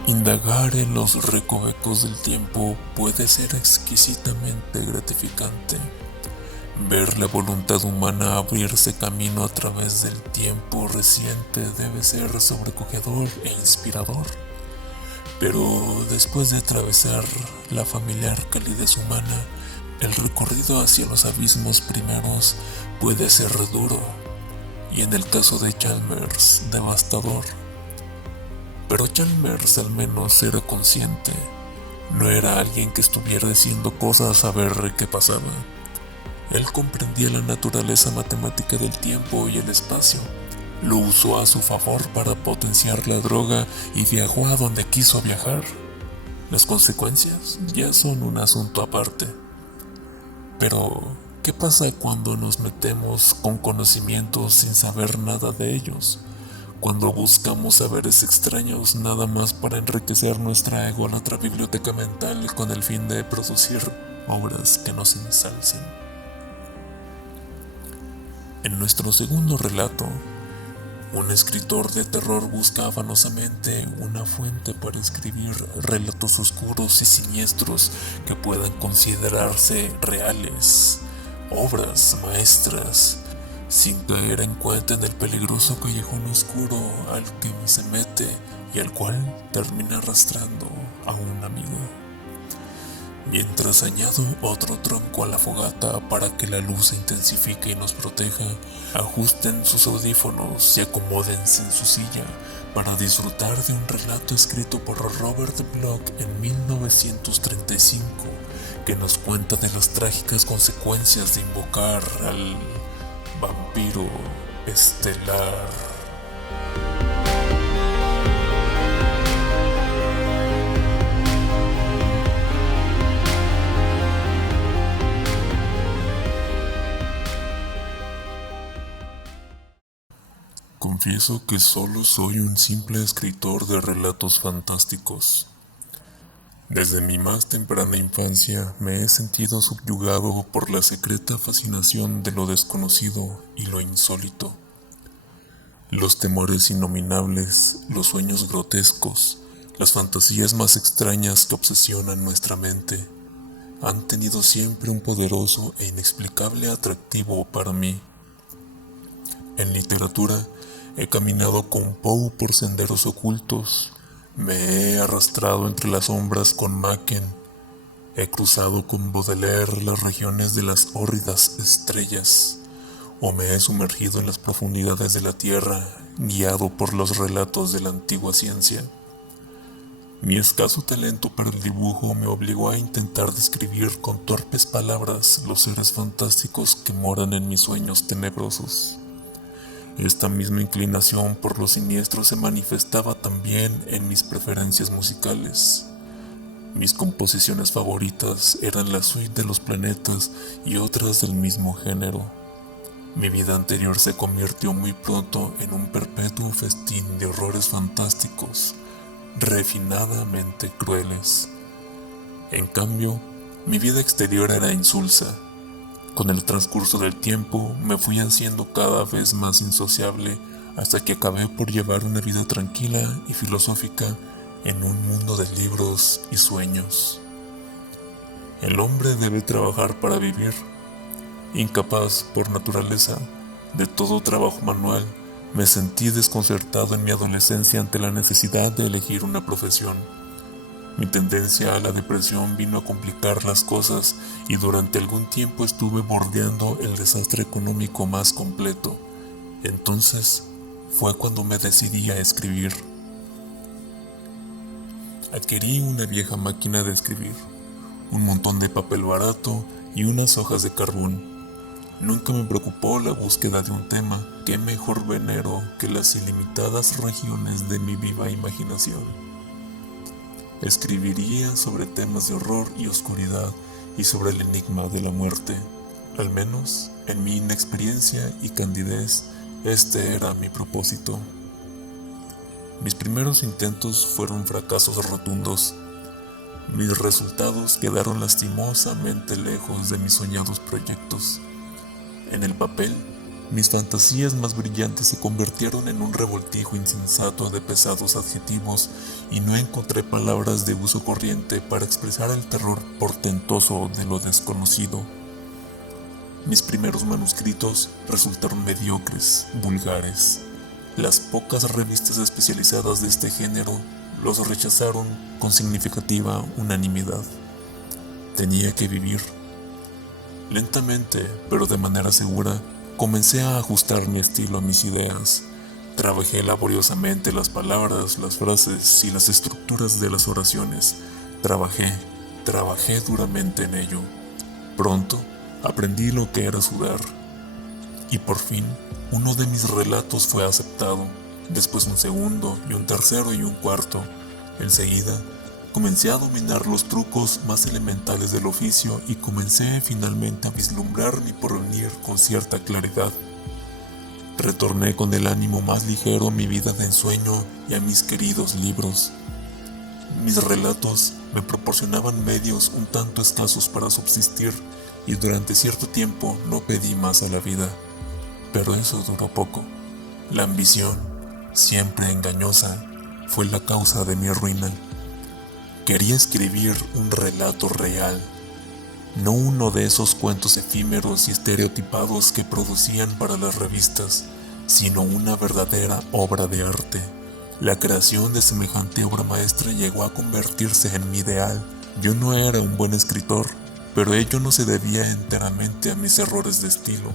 Indagar en los recovecos del tiempo puede ser exquisitamente gratificante. Ver la voluntad humana abrirse camino a través del tiempo reciente debe ser sobrecogedor e inspirador. Pero después de atravesar la familiar calidez humana, el recorrido hacia los abismos primeros puede ser duro, y en el caso de Chalmers, devastador. Pero Chalmers al menos era consciente. No era alguien que estuviera diciendo cosas a ver qué pasaba. Él comprendía la naturaleza matemática del tiempo y el espacio. Lo usó a su favor para potenciar la droga y viajó a donde quiso viajar. Las consecuencias ya son un asunto aparte. Pero, ¿qué pasa cuando nos metemos con conocimientos sin saber nada de ellos? Cuando buscamos saberes extraños nada más para enriquecer nuestra ególatra biblioteca mental con el fin de producir obras que nos ensalcen. En nuestro segundo relato, un escritor de terror busca afanosamente una fuente para escribir relatos oscuros y siniestros que puedan considerarse reales, obras maestras, sin caer en cuenta en el peligroso callejón oscuro al que se mete y al cual termina arrastrando a un amigo. Mientras añado otro tronco a la fogata para que la luz se intensifique y nos proteja, ajusten sus audífonos y acomódense en su silla para disfrutar de un relato escrito por Robert Bloch en 1935 que nos cuenta de las trágicas consecuencias de invocar al vampiro estelar. Confieso que solo soy un simple escritor de relatos fantásticos. Desde mi más temprana infancia me he sentido subyugado por la secreta fascinación de lo desconocido y lo insólito. Los temores innominables, los sueños grotescos, las fantasías más extrañas que obsesionan nuestra mente, han tenido siempre un poderoso e inexplicable atractivo para mí. En literatura, he caminado con Poe por senderos ocultos, Me he arrastrado entre las sombras con Machen. He cruzado con Baudelaire las regiones de las hórridas estrellas, o me he sumergido en las profundidades de la tierra, guiado por los relatos de la antigua ciencia. Mi escaso talento para el dibujo me obligó a intentar describir con torpes palabras los seres fantásticos que moran en mis sueños tenebrosos. Esta misma inclinación por lo siniestro se manifestaba también en mis preferencias musicales. Mis composiciones favoritas eran la suite de los planetas y otras del mismo género. Mi vida anterior se convirtió muy pronto en un perpetuo festín de horrores fantásticos, refinadamente crueles. En cambio, mi vida exterior era insulsa. Con el transcurso del tiempo me fui haciendo cada vez más insociable hasta que acabé por llevar una vida tranquila y filosófica en un mundo de libros y sueños. El hombre debe trabajar para vivir. Incapaz, por naturaleza, de todo trabajo manual, me sentí desconcertado en mi adolescencia ante la necesidad de elegir una profesión. Mi tendencia a la depresión vino a complicar las cosas y durante algún tiempo estuve bordeando el desastre económico más completo. Entonces fue cuando me decidí a escribir. Adquirí una vieja máquina de escribir, un montón de papel barato y unas hojas de carbón. Nunca me preocupó la búsqueda de un tema. Qué mejor venero que las ilimitadas regiones de mi viva imaginación. Escribiría sobre temas de horror y oscuridad y sobre el enigma de la muerte. Al menos, en mi inexperiencia y candidez, este era mi propósito. Mis primeros intentos fueron fracasos rotundos. Mis resultados quedaron lastimosamente lejos de mis soñados proyectos. En el papel, mis fantasías más brillantes se convirtieron en un revoltijo insensato de pesados adjetivos y no encontré palabras de uso corriente para expresar el terror portentoso de lo desconocido. Mis primeros manuscritos resultaron mediocres, vulgares. Las pocas revistas especializadas de este género los rechazaron con significativa unanimidad. Tenía que vivir. Lentamente, pero de manera segura, comencé a ajustar mi estilo a mis ideas. Trabajé laboriosamente las palabras, las frases y las estructuras de las oraciones. Trabajé duramente en ello. Pronto, aprendí lo que era sudar. Y por fin, uno de mis relatos fue aceptado. Después un segundo, y un tercero y un cuarto. Enseguida, comencé a dominar los trucos más elementales del oficio y comencé finalmente a vislumbrar mi porvenir con cierta claridad. Retorné con el ánimo más ligero a mi vida de ensueño y a mis queridos libros. Mis relatos me proporcionaban medios un tanto escasos para subsistir y durante cierto tiempo no pedí más a la vida. Pero eso duró poco. La ambición, siempre engañosa, fue la causa de mi ruina. Quería escribir un relato real, no uno de esos cuentos efímeros y estereotipados que producían para las revistas, sino una verdadera obra de arte. La creación de semejante obra maestra llegó a convertirse en mi ideal. Yo no era un buen escritor, pero ello no se debía enteramente a mis errores de estilo.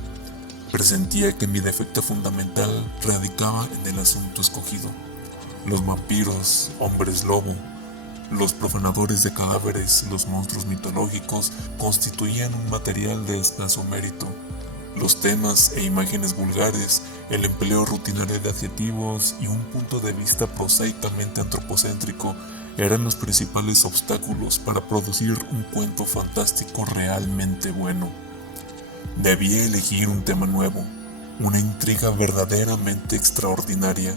Presentía que mi defecto fundamental radicaba en el asunto escogido. Los vampiros, hombres lobo, los profanadores de cadáveres, los monstruos mitológicos constituían un material de escaso mérito. Los temas e imágenes vulgares, el empleo rutinario de adjetivos y un punto de vista prosaicamente antropocéntrico eran los principales obstáculos para producir un cuento fantástico realmente bueno. Debía elegir un tema nuevo, una intriga verdaderamente extraordinaria.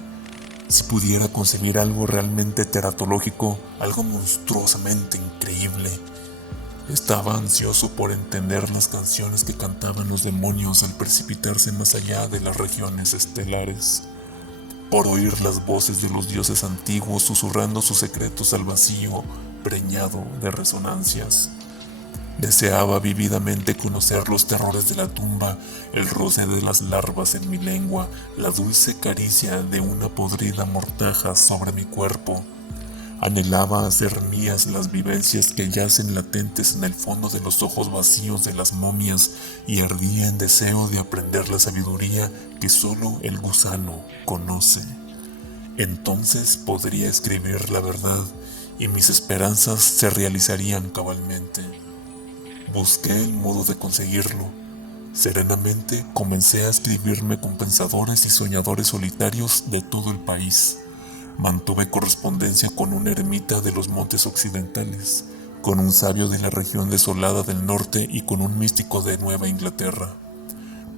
Si pudiera concebir algo realmente teratológico, algo monstruosamente increíble. Estaba ansioso por entender las canciones que cantaban los demonios al precipitarse más allá de las regiones estelares, por oír las voces de los dioses antiguos susurrando sus secretos al vacío preñado de resonancias. Deseaba vívidamente conocer los terrores de la tumba, el roce de las larvas en mi lengua, la dulce caricia de una podrida mortaja sobre mi cuerpo. Anhelaba hacer mías las vivencias que yacen latentes en el fondo de los ojos vacíos de las momias y ardía en deseo de aprender la sabiduría que solo el gusano conoce. Entonces podría escribir la verdad y mis esperanzas se realizarían cabalmente. Busqué el modo de conseguirlo. Serenamente comencé a escribirme con pensadores y soñadores solitarios de todo el país. Mantuve correspondencia con un eremita de los montes occidentales, con un sabio de la región desolada del norte y con un místico de Nueva Inglaterra.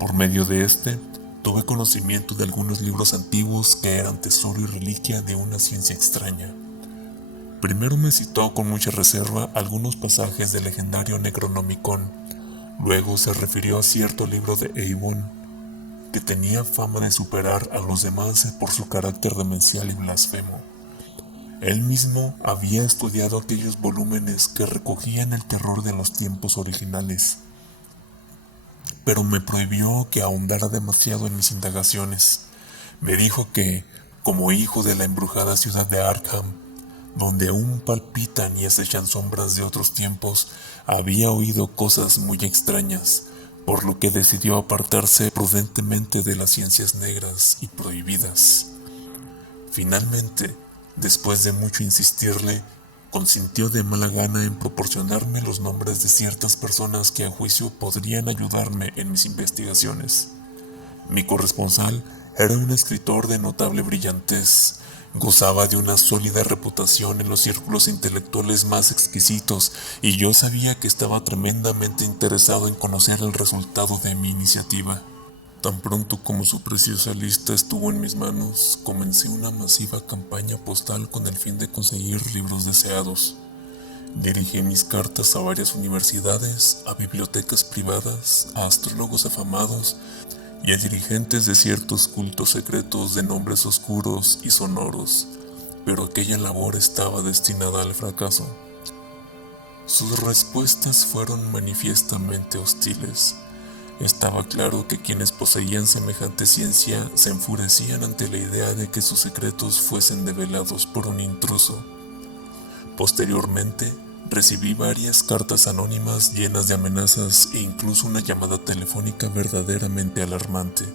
Por medio de este, tuve conocimiento de algunos libros antiguos que eran tesoro y reliquia de una ciencia extraña. Primero me citó con mucha reserva algunos pasajes del legendario Necronomicon. Luego se refirió a cierto libro de Eibon, que tenía fama de superar a los demás por su carácter demencial y blasfemo. Él mismo había estudiado aquellos volúmenes que recogían el terror de los tiempos originales, pero me prohibió que ahondara demasiado en mis indagaciones. Me dijo que, como hijo de la embrujada ciudad de Arkham, donde aún palpitan y acechan sombras de otros tiempos, había oído cosas muy extrañas, por lo que decidió apartarse prudentemente de las ciencias negras y prohibidas. Finalmente, después de mucho insistirle, consintió de mala gana en proporcionarme los nombres de ciertas personas que a juicio podrían ayudarme en mis investigaciones. Mi corresponsal era un escritor de notable brillantez. Gozaba de una sólida reputación en los círculos intelectuales más exquisitos y yo sabía que estaba tremendamente interesado en conocer el resultado de mi iniciativa. Tan pronto como su preciosa lista estuvo en mis manos, comencé una masiva campaña postal con el fin de conseguir libros deseados. Dirigí mis cartas a varias universidades, a bibliotecas privadas, a astrólogos afamados y a dirigentes de ciertos cultos secretos de nombres oscuros y sonoros, pero aquella labor estaba destinada al fracaso. Sus respuestas fueron manifiestamente hostiles. Estaba claro que quienes poseían semejante ciencia se enfurecían ante la idea de que sus secretos fuesen develados por un intruso. Posteriormente, recibí varias cartas anónimas llenas de amenazas e incluso una llamada telefónica verdaderamente alarmante.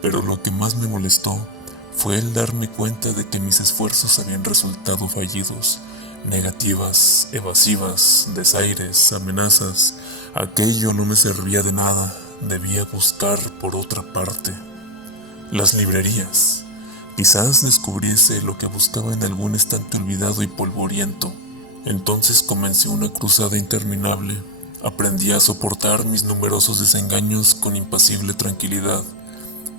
Pero lo que más me molestó fue el darme cuenta de que mis esfuerzos habían resultado fallidos. Negativas, evasivas, desaires, amenazas. Aquello no me servía de nada. Debía buscar por otra parte. Las librerías. Quizás descubriese lo que buscaba en algún estante olvidado y polvoriento. Entonces comencé una cruzada interminable. Aprendí a soportar mis numerosos desengaños con impasible tranquilidad.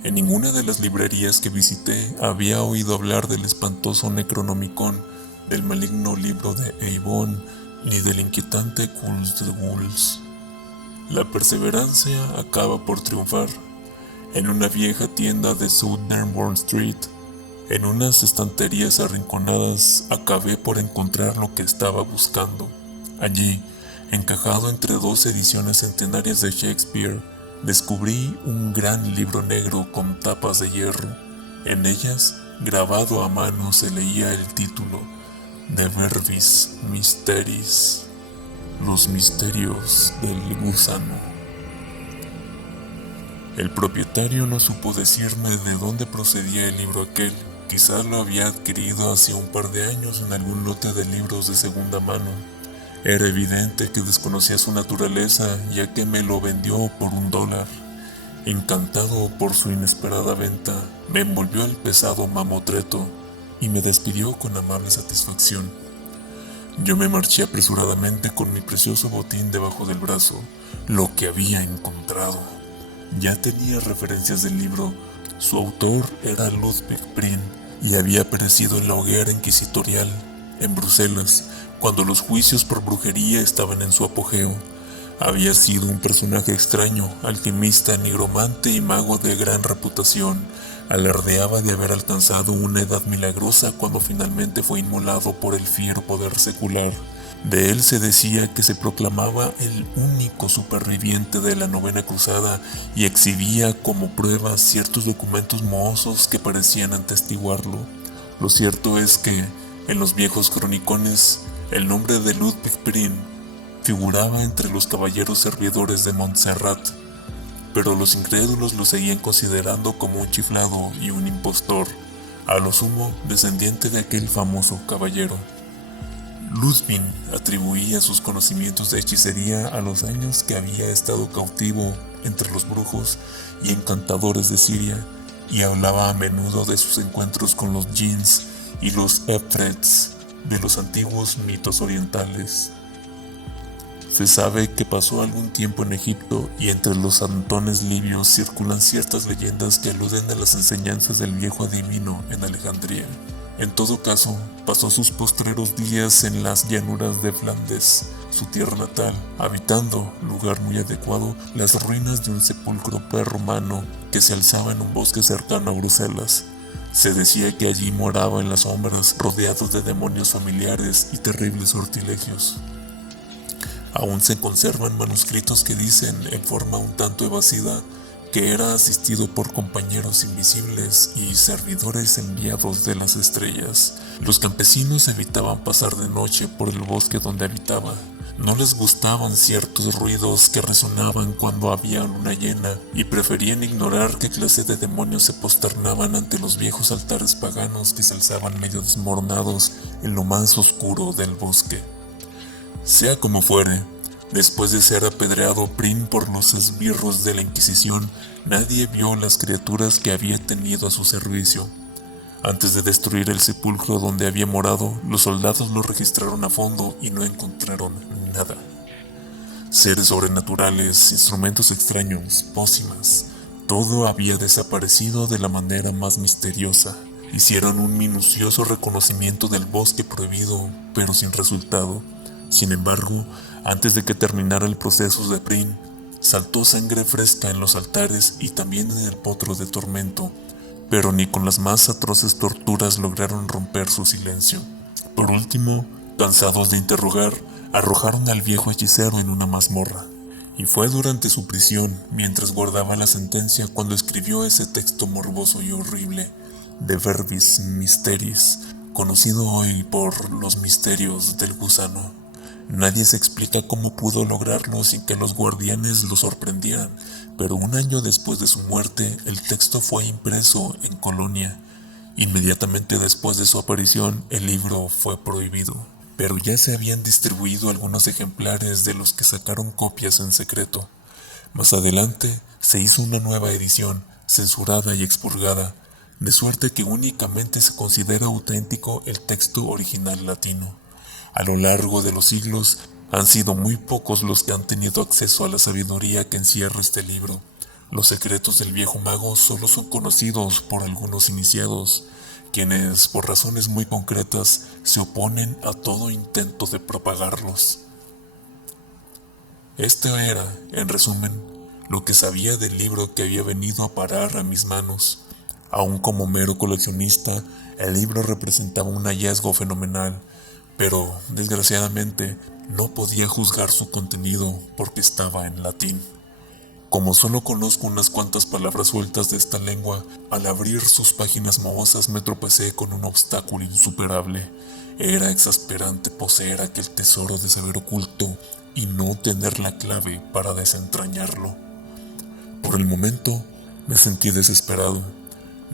En ninguna de las librerías que visité había oído hablar del espantoso Necronomicon, del maligno libro de Eibon, ni del inquietante Cult de Ghouls. La perseverancia acaba por triunfar. En una vieja tienda de Southern Street, en unas estanterías arrinconadas, acabé por encontrar lo que estaba buscando. Allí, encajado entre 2 ediciones centenarias de Shakespeare, descubrí un gran libro negro con tapas de hierro. En ellas, grabado a mano, se leía el título: De Verbis Mysteris, los misterios del gusano. El propietario no supo decirme de dónde procedía el libro aquel. Quizá lo había adquirido hace un par de años en algún lote de libros de segunda mano. Era evidente que desconocía su naturaleza, ya que me lo vendió por $1. Encantado por su inesperada venta, me envolvió el pesado mamotreto y me despidió con amable satisfacción. Yo me marché apresuradamente con mi precioso botín debajo del brazo, lo que había encontrado. Ya tenía referencias del libro. Su autor era Ludwig Prien y había perecido en la hoguera inquisitorial en Bruselas cuando los juicios por brujería estaban en su apogeo. Había sido un personaje extraño, alquimista, nigromante y mago de gran reputación. Alardeaba de haber alcanzado una edad milagrosa cuando finalmente fue inmolado por el fiero poder secular. De él se decía que se proclamaba el único superviviente de la Novena Cruzada y exhibía como prueba ciertos documentos mohosos que parecían atestiguarlo. Lo cierto es que, En los viejos cronicones, el nombre de Ludwig Prin figuraba entre los caballeros servidores de Montserrat, pero los incrédulos lo seguían considerando como un chiflado y un impostor, a lo sumo descendiente de aquel famoso caballero. Ludwig atribuía sus conocimientos de hechicería a los años que había estado cautivo entre los brujos y encantadores de Siria, y hablaba a menudo de sus encuentros con los jinns y los efrets de los antiguos mitos orientales. Se sabe que pasó algún tiempo en Egipto, y entre los antones libios circulan ciertas leyendas que aluden a las enseñanzas del viejo adivino en Alejandría. En todo caso, pasó sus postreros días en las llanuras de Flandes, su tierra natal, habitando, lugar muy adecuado, las ruinas de un sepulcro prerromano que se alzaba en un bosque cercano a Bruselas. Se decía que allí moraba en las sombras, rodeado de demonios familiares y terribles sortilegios. Aún se conservan manuscritos que dicen, en forma un tanto evasiva, que era asistido por compañeros invisibles y servidores enviados de las estrellas. Los campesinos evitaban pasar de noche por el bosque donde habitaba. No les gustaban ciertos ruidos que resonaban cuando había luna llena, y preferían ignorar qué clase de demonios se posternaban ante los viejos altares paganos que se alzaban medio desmoronados en lo más oscuro del bosque. Sea como fuere, después de ser apedreado Prin por los esbirros de la Inquisición, nadie vio las criaturas que había tenido a su servicio. Antes de destruir el sepulcro donde había morado, los soldados lo registraron a fondo y no encontraron nada. Seres sobrenaturales, instrumentos extraños, pócimas, todo había desaparecido de la manera más misteriosa. Hicieron un minucioso reconocimiento del bosque prohibido, pero sin resultado. Sin embargo, antes de que terminara el proceso de Prin, saltó sangre fresca en los altares y también en el potro de tormento, pero ni con las más atroces torturas lograron romper su silencio. Por último, cansados de interrogar, arrojaron al viejo hechicero en una mazmorra, y fue durante su prisión, mientras guardaba la sentencia, cuando escribió ese texto morboso y horrible, De Verbis Mysteris, conocido hoy por los misterios del gusano. Nadie se explica cómo pudo lograrlo sin que los guardianes lo sorprendieran, pero un año después de su muerte, el texto fue impreso en Colonia. Inmediatamente después de su aparición, el libro fue prohibido, pero ya se habían distribuido algunos ejemplares de los que sacaron copias en secreto. Más adelante, se hizo una nueva edición, censurada y expurgada, de suerte que únicamente se considera auténtico el texto original latino. A lo largo de los siglos, han sido muy pocos los que han tenido acceso a la sabiduría que encierra este libro. Los secretos del viejo mago solo son conocidos por algunos iniciados, quienes, por razones muy concretas, se oponen a todo intento de propagarlos. Este era, en resumen, lo que sabía del libro que había venido a parar a mis manos. Aún como mero coleccionista, el libro representaba un hallazgo fenomenal, pero, desgraciadamente, no podía juzgar su contenido porque estaba en latín. Como solo conozco unas cuantas palabras sueltas de esta lengua, al abrir sus páginas mohosas me tropecé con un obstáculo insuperable. Era exasperante poseer aquel tesoro de saber oculto y no tener la clave para desentrañarlo. Por el momento, me sentí desesperado.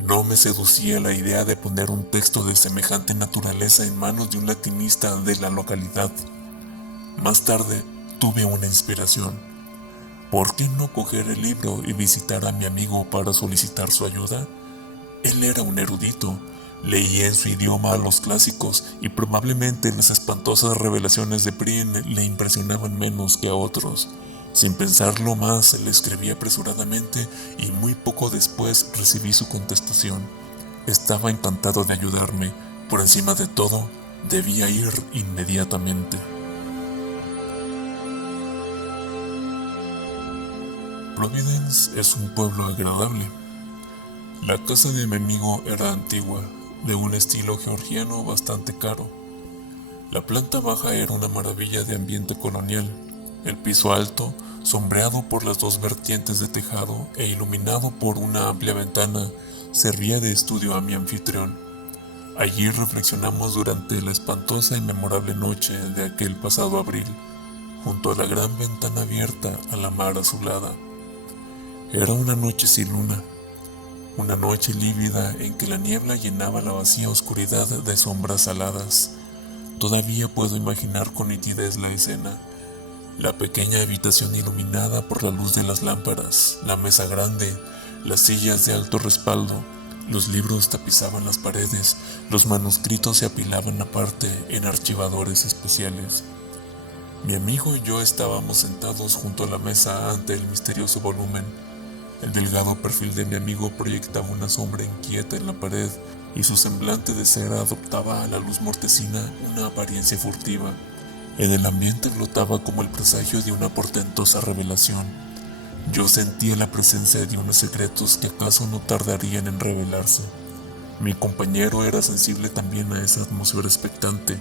No me seducía la idea de poner un texto de semejante naturaleza en manos de un latinista de la localidad. Más tarde, tuve una inspiración. ¿Por qué no coger el libro y visitar a mi amigo para solicitar su ayuda? Él era un erudito, leía en su idioma a los clásicos y probablemente las espantosas revelaciones de Prin le impresionaban menos que a otros. Sin pensarlo más, le escribí apresuradamente y muy poco después recibí su contestación. Estaba encantado de ayudarme. Por encima de todo, debía ir inmediatamente. Providence es un pueblo agradable. La casa de mi amigo era antigua, de un estilo georgiano bastante caro. La planta baja era una maravilla de ambiente colonial. El piso alto, sombreado por las dos vertientes de tejado e iluminado por una amplia ventana, servía de estudio a mi anfitrión. Allí reflexionamos durante la espantosa y memorable noche de aquel pasado abril, junto a la gran ventana abierta a la mar azulada. Era una noche sin luna, una noche lívida en que la niebla llenaba la vacía oscuridad de sombras aladas. Todavía puedo imaginar con nitidez la escena. La pequeña habitación iluminada por la luz de las lámparas, la mesa grande, las sillas de alto respaldo, los libros tapizaban las paredes, los manuscritos se apilaban aparte en archivadores especiales. Mi amigo y yo estábamos sentados junto a la mesa ante el misterioso volumen. El delgado perfil de mi amigo proyectaba una sombra inquieta en la pared y su semblante de cera adoptaba a la luz mortecina una apariencia furtiva. En el ambiente flotaba como el presagio de una portentosa revelación. Yo sentía la presencia de unos secretos que acaso no tardarían en revelarse. Mi compañero era sensible también a esa atmósfera expectante.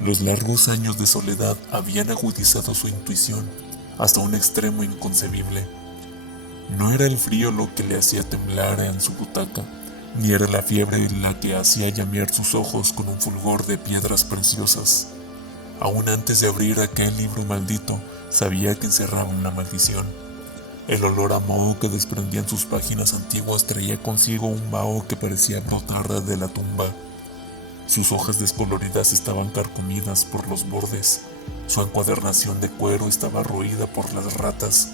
Los largos años de soledad habían agudizado su intuición hasta un extremo inconcebible. No era el frío lo que le hacía temblar en su butaca, ni era la fiebre la que hacía llamear sus ojos con un fulgor de piedras preciosas. Aún antes de abrir aquel libro maldito, sabía que encerraba una maldición. El olor a moho que desprendían sus páginas antiguas traía consigo un vaho que parecía brotar de la tumba. Sus hojas descoloridas estaban carcomidas por los bordes. Su encuadernación de cuero estaba roída por las ratas.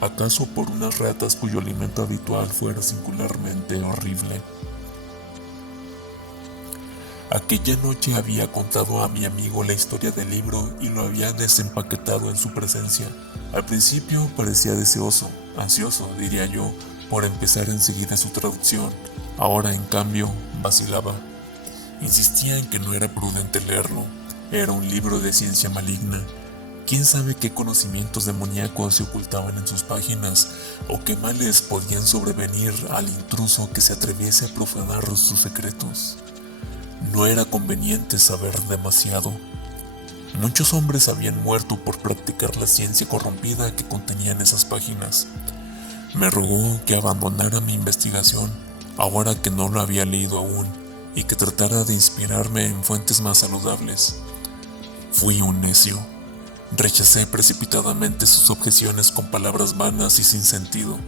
¿Acaso por unas ratas cuyo alimento habitual fuera singularmente horrible? Aquella noche había contado a mi amigo la historia del libro y lo había desempaquetado en su presencia. Al principio parecía deseoso, ansioso, diría yo, por empezar enseguida su traducción. Ahora, en cambio, vacilaba. Insistía en que no era prudente leerlo. Era un libro de ciencia maligna. ¿Quién sabe qué conocimientos demoníacos se ocultaban en sus páginas o qué males podían sobrevenir al intruso que se atreviese a profanar sus secretos? No era conveniente saber demasiado. Muchos hombres habían muerto por practicar la ciencia corrompida que contenían esas páginas. Me rogó que abandonara mi investigación, ahora que no lo había leído aún, y que tratara de inspirarme en fuentes más saludables. Fui un necio. Rechacé precipitadamente sus objeciones con palabras vanas y sin sentido.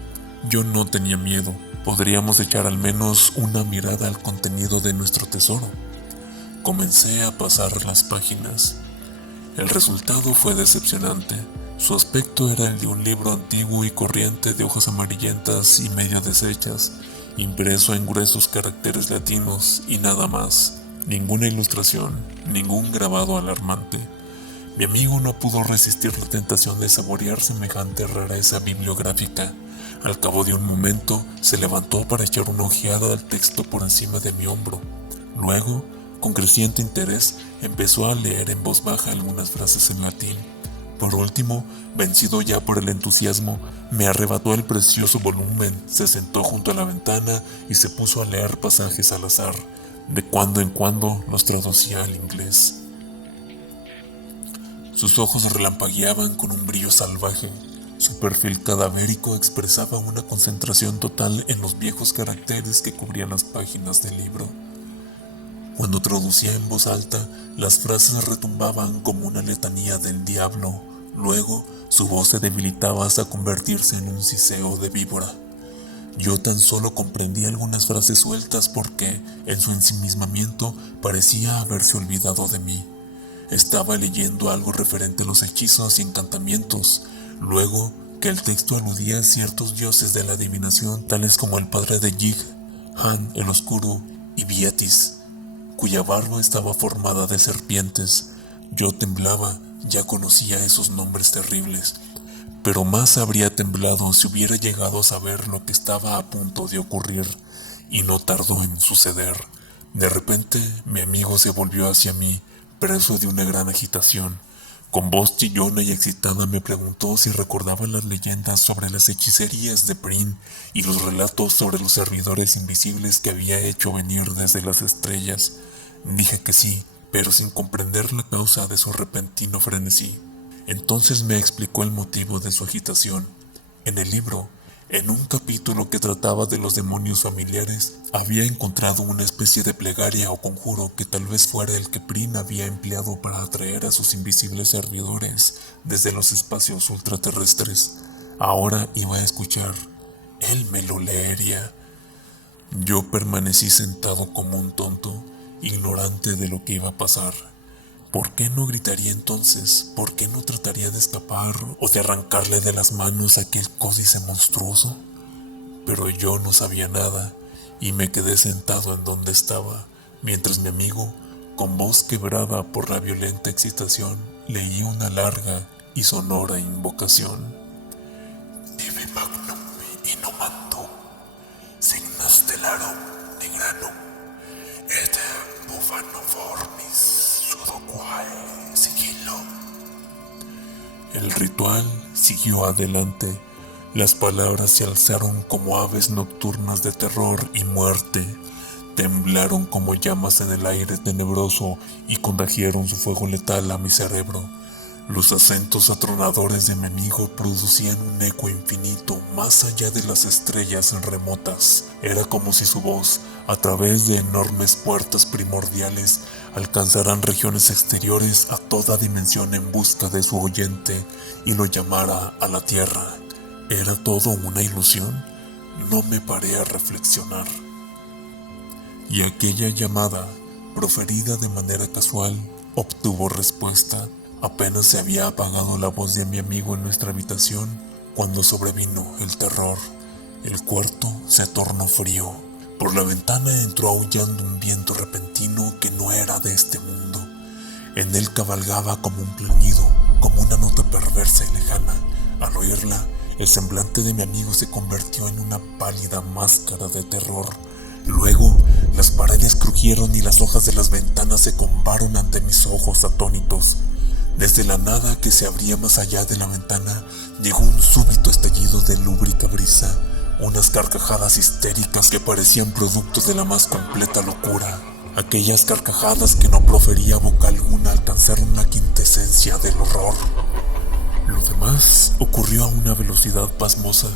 Yo no tenía miedo. Podríamos echar al menos una mirada al contenido de nuestro tesoro. Comencé a pasar las páginas. El resultado fue decepcionante. Su aspecto era el de un libro antiguo y corriente de hojas amarillentas y medio deshechas, impreso en gruesos caracteres latinos y nada más. Ninguna ilustración, ningún grabado alarmante. Mi amigo no pudo resistir la tentación de saborear semejante rareza bibliográfica. Al cabo de un momento, se levantó para echar una ojeada al texto por encima de mi hombro. Luego, con creciente interés, empezó a leer en voz baja algunas frases en latín. Por último, vencido ya por el entusiasmo, me arrebató el precioso volumen, se sentó junto a la ventana y se puso a leer pasajes al azar. De cuando en cuando los traducía al inglés. Sus ojos relampagueaban con un brillo salvaje. Su perfil cadavérico expresaba una concentración total en los viejos caracteres que cubrían las páginas del libro. Cuando traducía en voz alta, las frases retumbaban como una letanía del diablo. Luego, su voz se debilitaba hasta convertirse en un siseo de víbora. Yo tan solo comprendía algunas frases sueltas porque, en su ensimismamiento, parecía haberse olvidado de mí. Estaba leyendo algo referente a los hechizos y encantamientos. Luego, que el texto aludía a ciertos dioses de la adivinación, tales como el padre de Yig, Han el Oscuro y Bietis, cuya barba estaba formada de serpientes. Yo temblaba, ya conocía esos nombres terribles, pero más habría temblado si hubiera llegado a saber lo que estaba a punto de ocurrir, y no tardó en suceder. De repente, mi amigo se volvió hacia mí, preso de una gran agitación. Con voz chillona y excitada me preguntó si recordaba las leyendas sobre las hechicerías de Prin y los relatos sobre los servidores invisibles que había hecho venir desde las estrellas. Dije que sí, pero sin comprender la causa de su repentino frenesí. Entonces me explicó el motivo de su agitación. En el libro, En un capítulo que trataba de los demonios familiares, había encontrado una especie de plegaria o conjuro que tal vez fuera el que Prin había empleado para atraer a sus invisibles servidores desde los espacios ultraterrestres. Ahora iba a escuchar. Él me lo leería. Yo permanecí sentado como un tonto, ignorante de lo que iba a pasar. ¿Por qué no gritaría entonces? ¿Por qué no trataría de escapar o de arrancarle de las manos a aquel códice monstruoso? Pero yo no sabía nada y me quedé sentado en donde estaba, mientras mi amigo, con voz quebrada por la violenta excitación, leía una larga y sonora invocación. Divi magnum innomantum, signa stellarum nigranum, et bufano formis. Sigilo. El ritual siguió adelante. Las palabras se alzaron como aves nocturnas de terror y muerte. Temblaron como llamas en el aire tenebroso y contagiaron su fuego letal a mi cerebro. Los acentos atronadores de mi amigo producían un eco infinito más allá de las estrellas remotas. Era como si su voz, a través de enormes puertas primordiales, alcanzaran regiones exteriores a toda dimensión en busca de su oyente y lo llamara a la tierra. ¿Era todo una ilusión? No me paré a reflexionar. Y aquella llamada, proferida de manera casual, obtuvo respuesta. Apenas se había apagado la voz de mi amigo en nuestra habitación cuando sobrevino el terror. El cuarto se tornó frío. Por la ventana entró aullando un viento repentino que no era de este mundo. En él cabalgaba como un plañido, como una nota perversa y lejana. Al oírla, el semblante de mi amigo se convirtió en una pálida máscara de terror. Luego, las paredes crujieron y las hojas de las ventanas se combaron ante mis ojos atónitos. Desde la nada que se abría más allá de la ventana, llegó un súbito estallido de lúbrica brisa, unas carcajadas histéricas que parecían producto de la más completa locura. Aquellas carcajadas que no profería boca alguna alcanzaron la quintesencia del horror. Lo demás ocurrió a una velocidad pasmosa.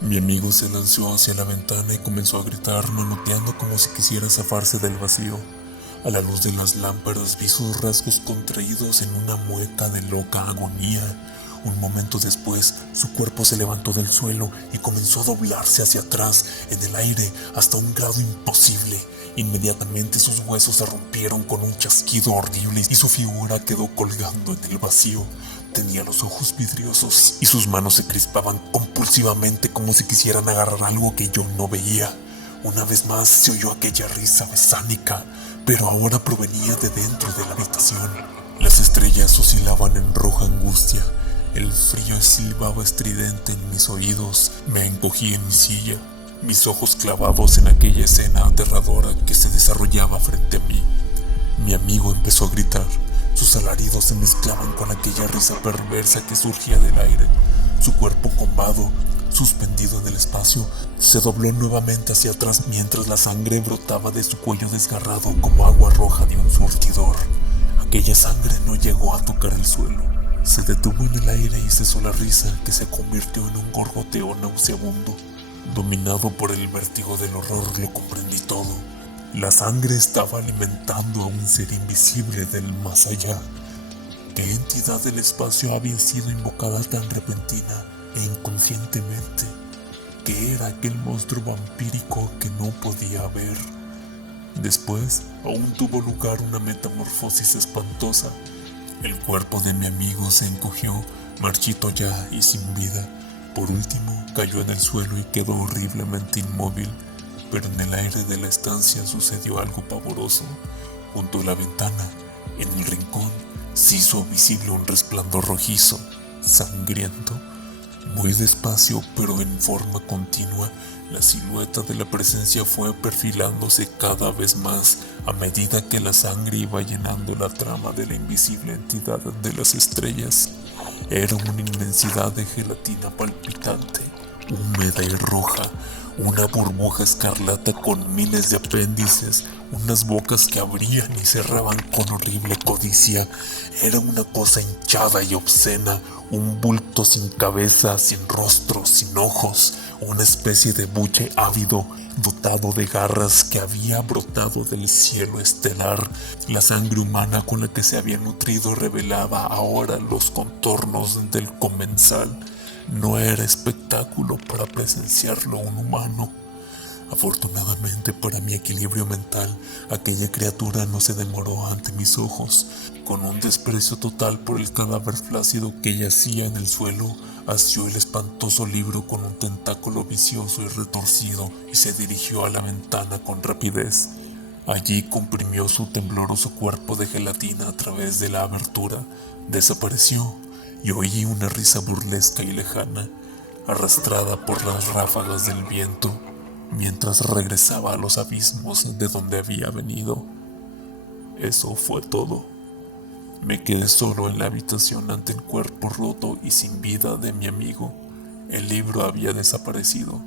Mi amigo se lanzó hacia la ventana y comenzó a gritar, manoteando como si quisiera zafarse del vacío. A la luz de las lámparas vi sus rasgos contraídos en una mueca de loca agonía. Un momento después, su cuerpo se levantó del suelo y comenzó a doblarse hacia atrás en el aire hasta un grado imposible. Inmediatamente sus huesos se rompieron con un chasquido horrible y su figura quedó colgando en el vacío. Tenía los ojos vidriosos y sus manos se crispaban compulsivamente como si quisieran agarrar algo que yo no veía. Una vez más se oyó aquella risa besánica, pero ahora provenía de dentro de la habitación. Las estrellas oscilaban en roja angustia. El frío silbaba estridente en mis oídos. Me encogí en mi silla, mis ojos clavados en aquella escena aterradora que se desarrollaba frente a mí. Mi amigo empezó a gritar. Sus alaridos se mezclaban con aquella risa perversa que surgía del aire. Su cuerpo combado, suspendido en el espacio, se dobló nuevamente hacia atrás mientras la sangre brotaba de su cuello desgarrado como agua roja de un surtidor. Aquella sangre no llegó a tocar el suelo. Se detuvo en el aire y cesó la risa, que se convirtió en un gorgoteo nauseabundo. Dominado por el vértigo del horror, lo comprendí todo. La sangre estaba alimentando a un ser invisible del más allá. ¿Qué entidad del espacio había sido invocada tan repentina e inconscientemente? ¿Qué era aquel monstruo vampírico que no podía ver? Después, aún tuvo lugar una metamorfosis espantosa. El cuerpo de mi amigo se encogió, marchito ya y sin vida. Por último, cayó en el suelo y quedó horriblemente inmóvil. Pero en el aire de la estancia sucedió algo pavoroso. Junto a la ventana, en el rincón, se hizo visible un resplandor rojizo, sangriento. Muy despacio, pero en forma continua, la silueta de la presencia fue perfilándose cada vez más a medida que la sangre iba llenando la trama de la invisible entidad de las estrellas. Era una inmensidad de gelatina palpitante, húmeda y roja, una burbuja escarlata con miles de apéndices, unas bocas que abrían y cerraban con horrible codicia. Era una cosa hinchada y obscena, un bulto sin cabeza, sin rostro, sin ojos, una especie de buche ávido, dotado de garras que había brotado del cielo estelar. La sangre humana con la que se había nutrido revelaba ahora los contornos del comensal. No era espectáculo para presenciarlo un humano. Afortunadamente para mi equilibrio mental, aquella criatura no se demoró ante mis ojos. Con un desprecio total por el cadáver flácido que yacía en el suelo, asió el espantoso libro con un tentáculo vicioso y retorcido y se dirigió a la ventana con rapidez. Allí comprimió su tembloroso cuerpo de gelatina a través de la abertura, desapareció y oí una risa burlesca y lejana, arrastrada por las ráfagas del viento, mientras regresaba a los abismos de donde había venido. Eso fue todo. Me quedé solo en la habitación ante el cuerpo roto y sin vida de mi amigo. El libro había desaparecido.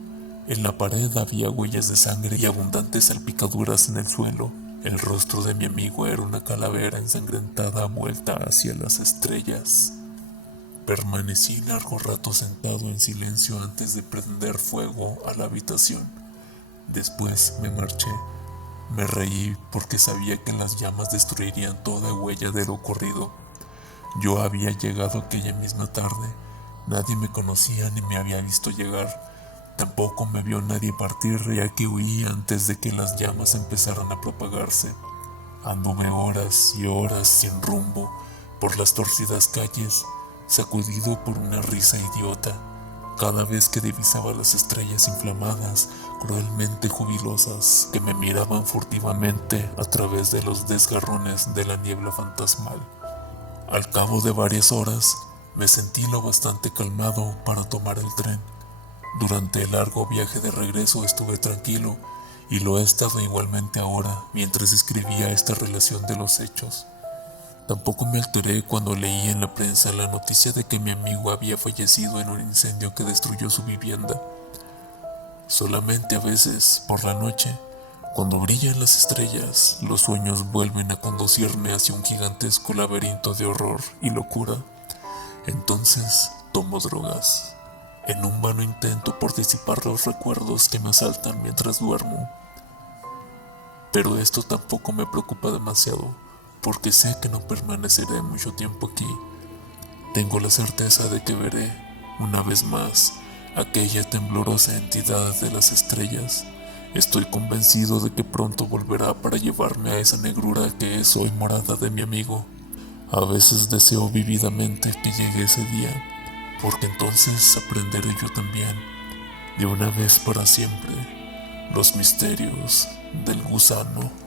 En la pared había huellas de sangre y abundantes salpicaduras en el suelo. El rostro de mi amigo era una calavera ensangrentada vuelta hacia las estrellas. Permanecí largo rato sentado en silencio antes de prender fuego a la habitación. Después me marché. Me reí porque sabía que las llamas destruirían toda huella de lo ocurrido. Yo había llegado aquella misma tarde. Nadie me conocía ni me había visto llegar. Tampoco me vio nadie partir, ya que huí antes de que las llamas empezaran a propagarse. Anduve horas y horas sin rumbo por las torcidas calles, sacudido por una risa idiota. Cada vez que divisaba las estrellas inflamadas, cruelmente jubilosas, que me miraban furtivamente a través de los desgarrones de la niebla fantasmal. Al cabo de varias horas, me sentí lo bastante calmado para tomar el tren. Durante el largo viaje de regreso estuve tranquilo, y lo he estado igualmente ahora, mientras escribía esta relación de los hechos. Tampoco me alteré cuando leí en la prensa la noticia de que mi amigo había fallecido en un incendio que destruyó su vivienda. Solamente a veces, por la noche, cuando brillan las estrellas, los sueños vuelven a conducirme hacia un gigantesco laberinto de horror y locura. Entonces tomo drogas, en un vano intento por disipar los recuerdos que me asaltan mientras duermo. Pero esto tampoco me preocupa demasiado, porque sé que no permaneceré mucho tiempo aquí. Tengo la certeza de que veré, una vez más, aquella temblorosa entidad de las estrellas. Estoy convencido de que pronto volverá para llevarme a esa negrura que es hoy morada de mi amigo. A veces deseo vividamente que llegue ese día, porque entonces aprenderé yo también, de una vez para siempre, los misterios del gusano.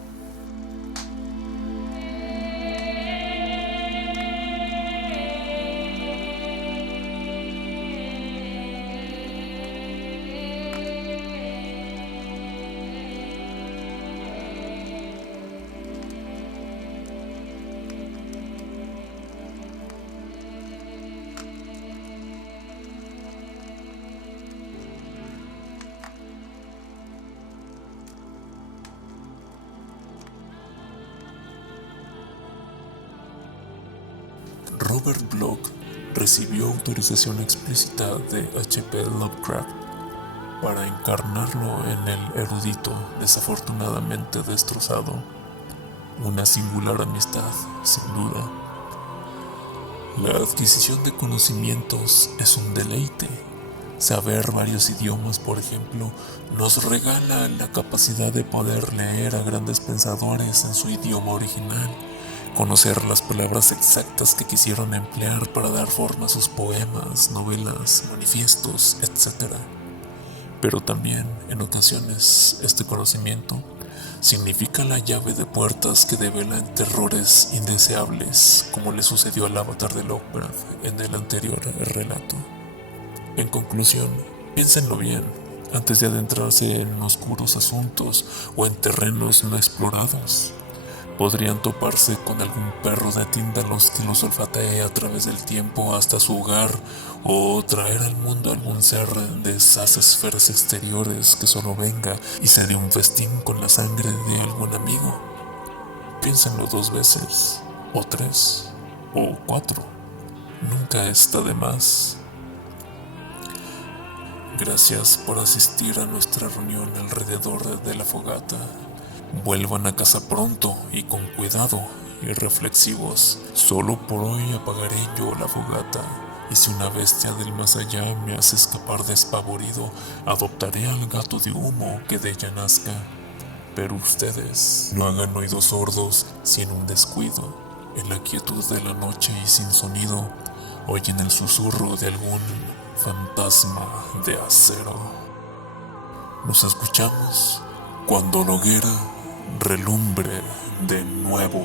Robert Bloch recibió autorización explícita de H.P. Lovecraft para encarnarlo en el erudito desafortunadamente destrozado. Una singular amistad, sin duda. La adquisición de conocimientos es un deleite. Saber varios idiomas, por ejemplo, nos regala la capacidad de poder leer a grandes pensadores en su idioma original, conocer las palabras exactas que quisieron emplear para dar forma a sus poemas, novelas, manifiestos, etc. Pero también, en ocasiones, este conocimiento significa la llave de puertas que develan terrores indeseables, como le sucedió al avatar de Lovecraft en el anterior relato. En conclusión, piénsenlo bien antes de adentrarse en oscuros asuntos o en terrenos no explorados. Podrían toparse con algún perro de Tíndalos que los olfatee a través del tiempo hasta su hogar, o traer al mundo algún ser de esas esferas exteriores que solo venga y se dé un festín con la sangre de algún amigo. Piénsenlo 2 veces, o 3, o 4. Nunca está de más. Gracias por asistir a nuestra reunión alrededor de la fogata. Vuelvan a casa pronto y con cuidado y reflexivos. Solo por hoy apagaré yo la fogata, y si una bestia del más allá me hace escapar despavorido, adoptaré al gato de humo que de ella nazca. Pero ustedes no hagan oídos sordos si en un descuido, en la quietud de la noche y sin sonido, oyen el susurro de algún fantasma de acero. Nos escuchamos cuando la hoguera relumbre de nuevo.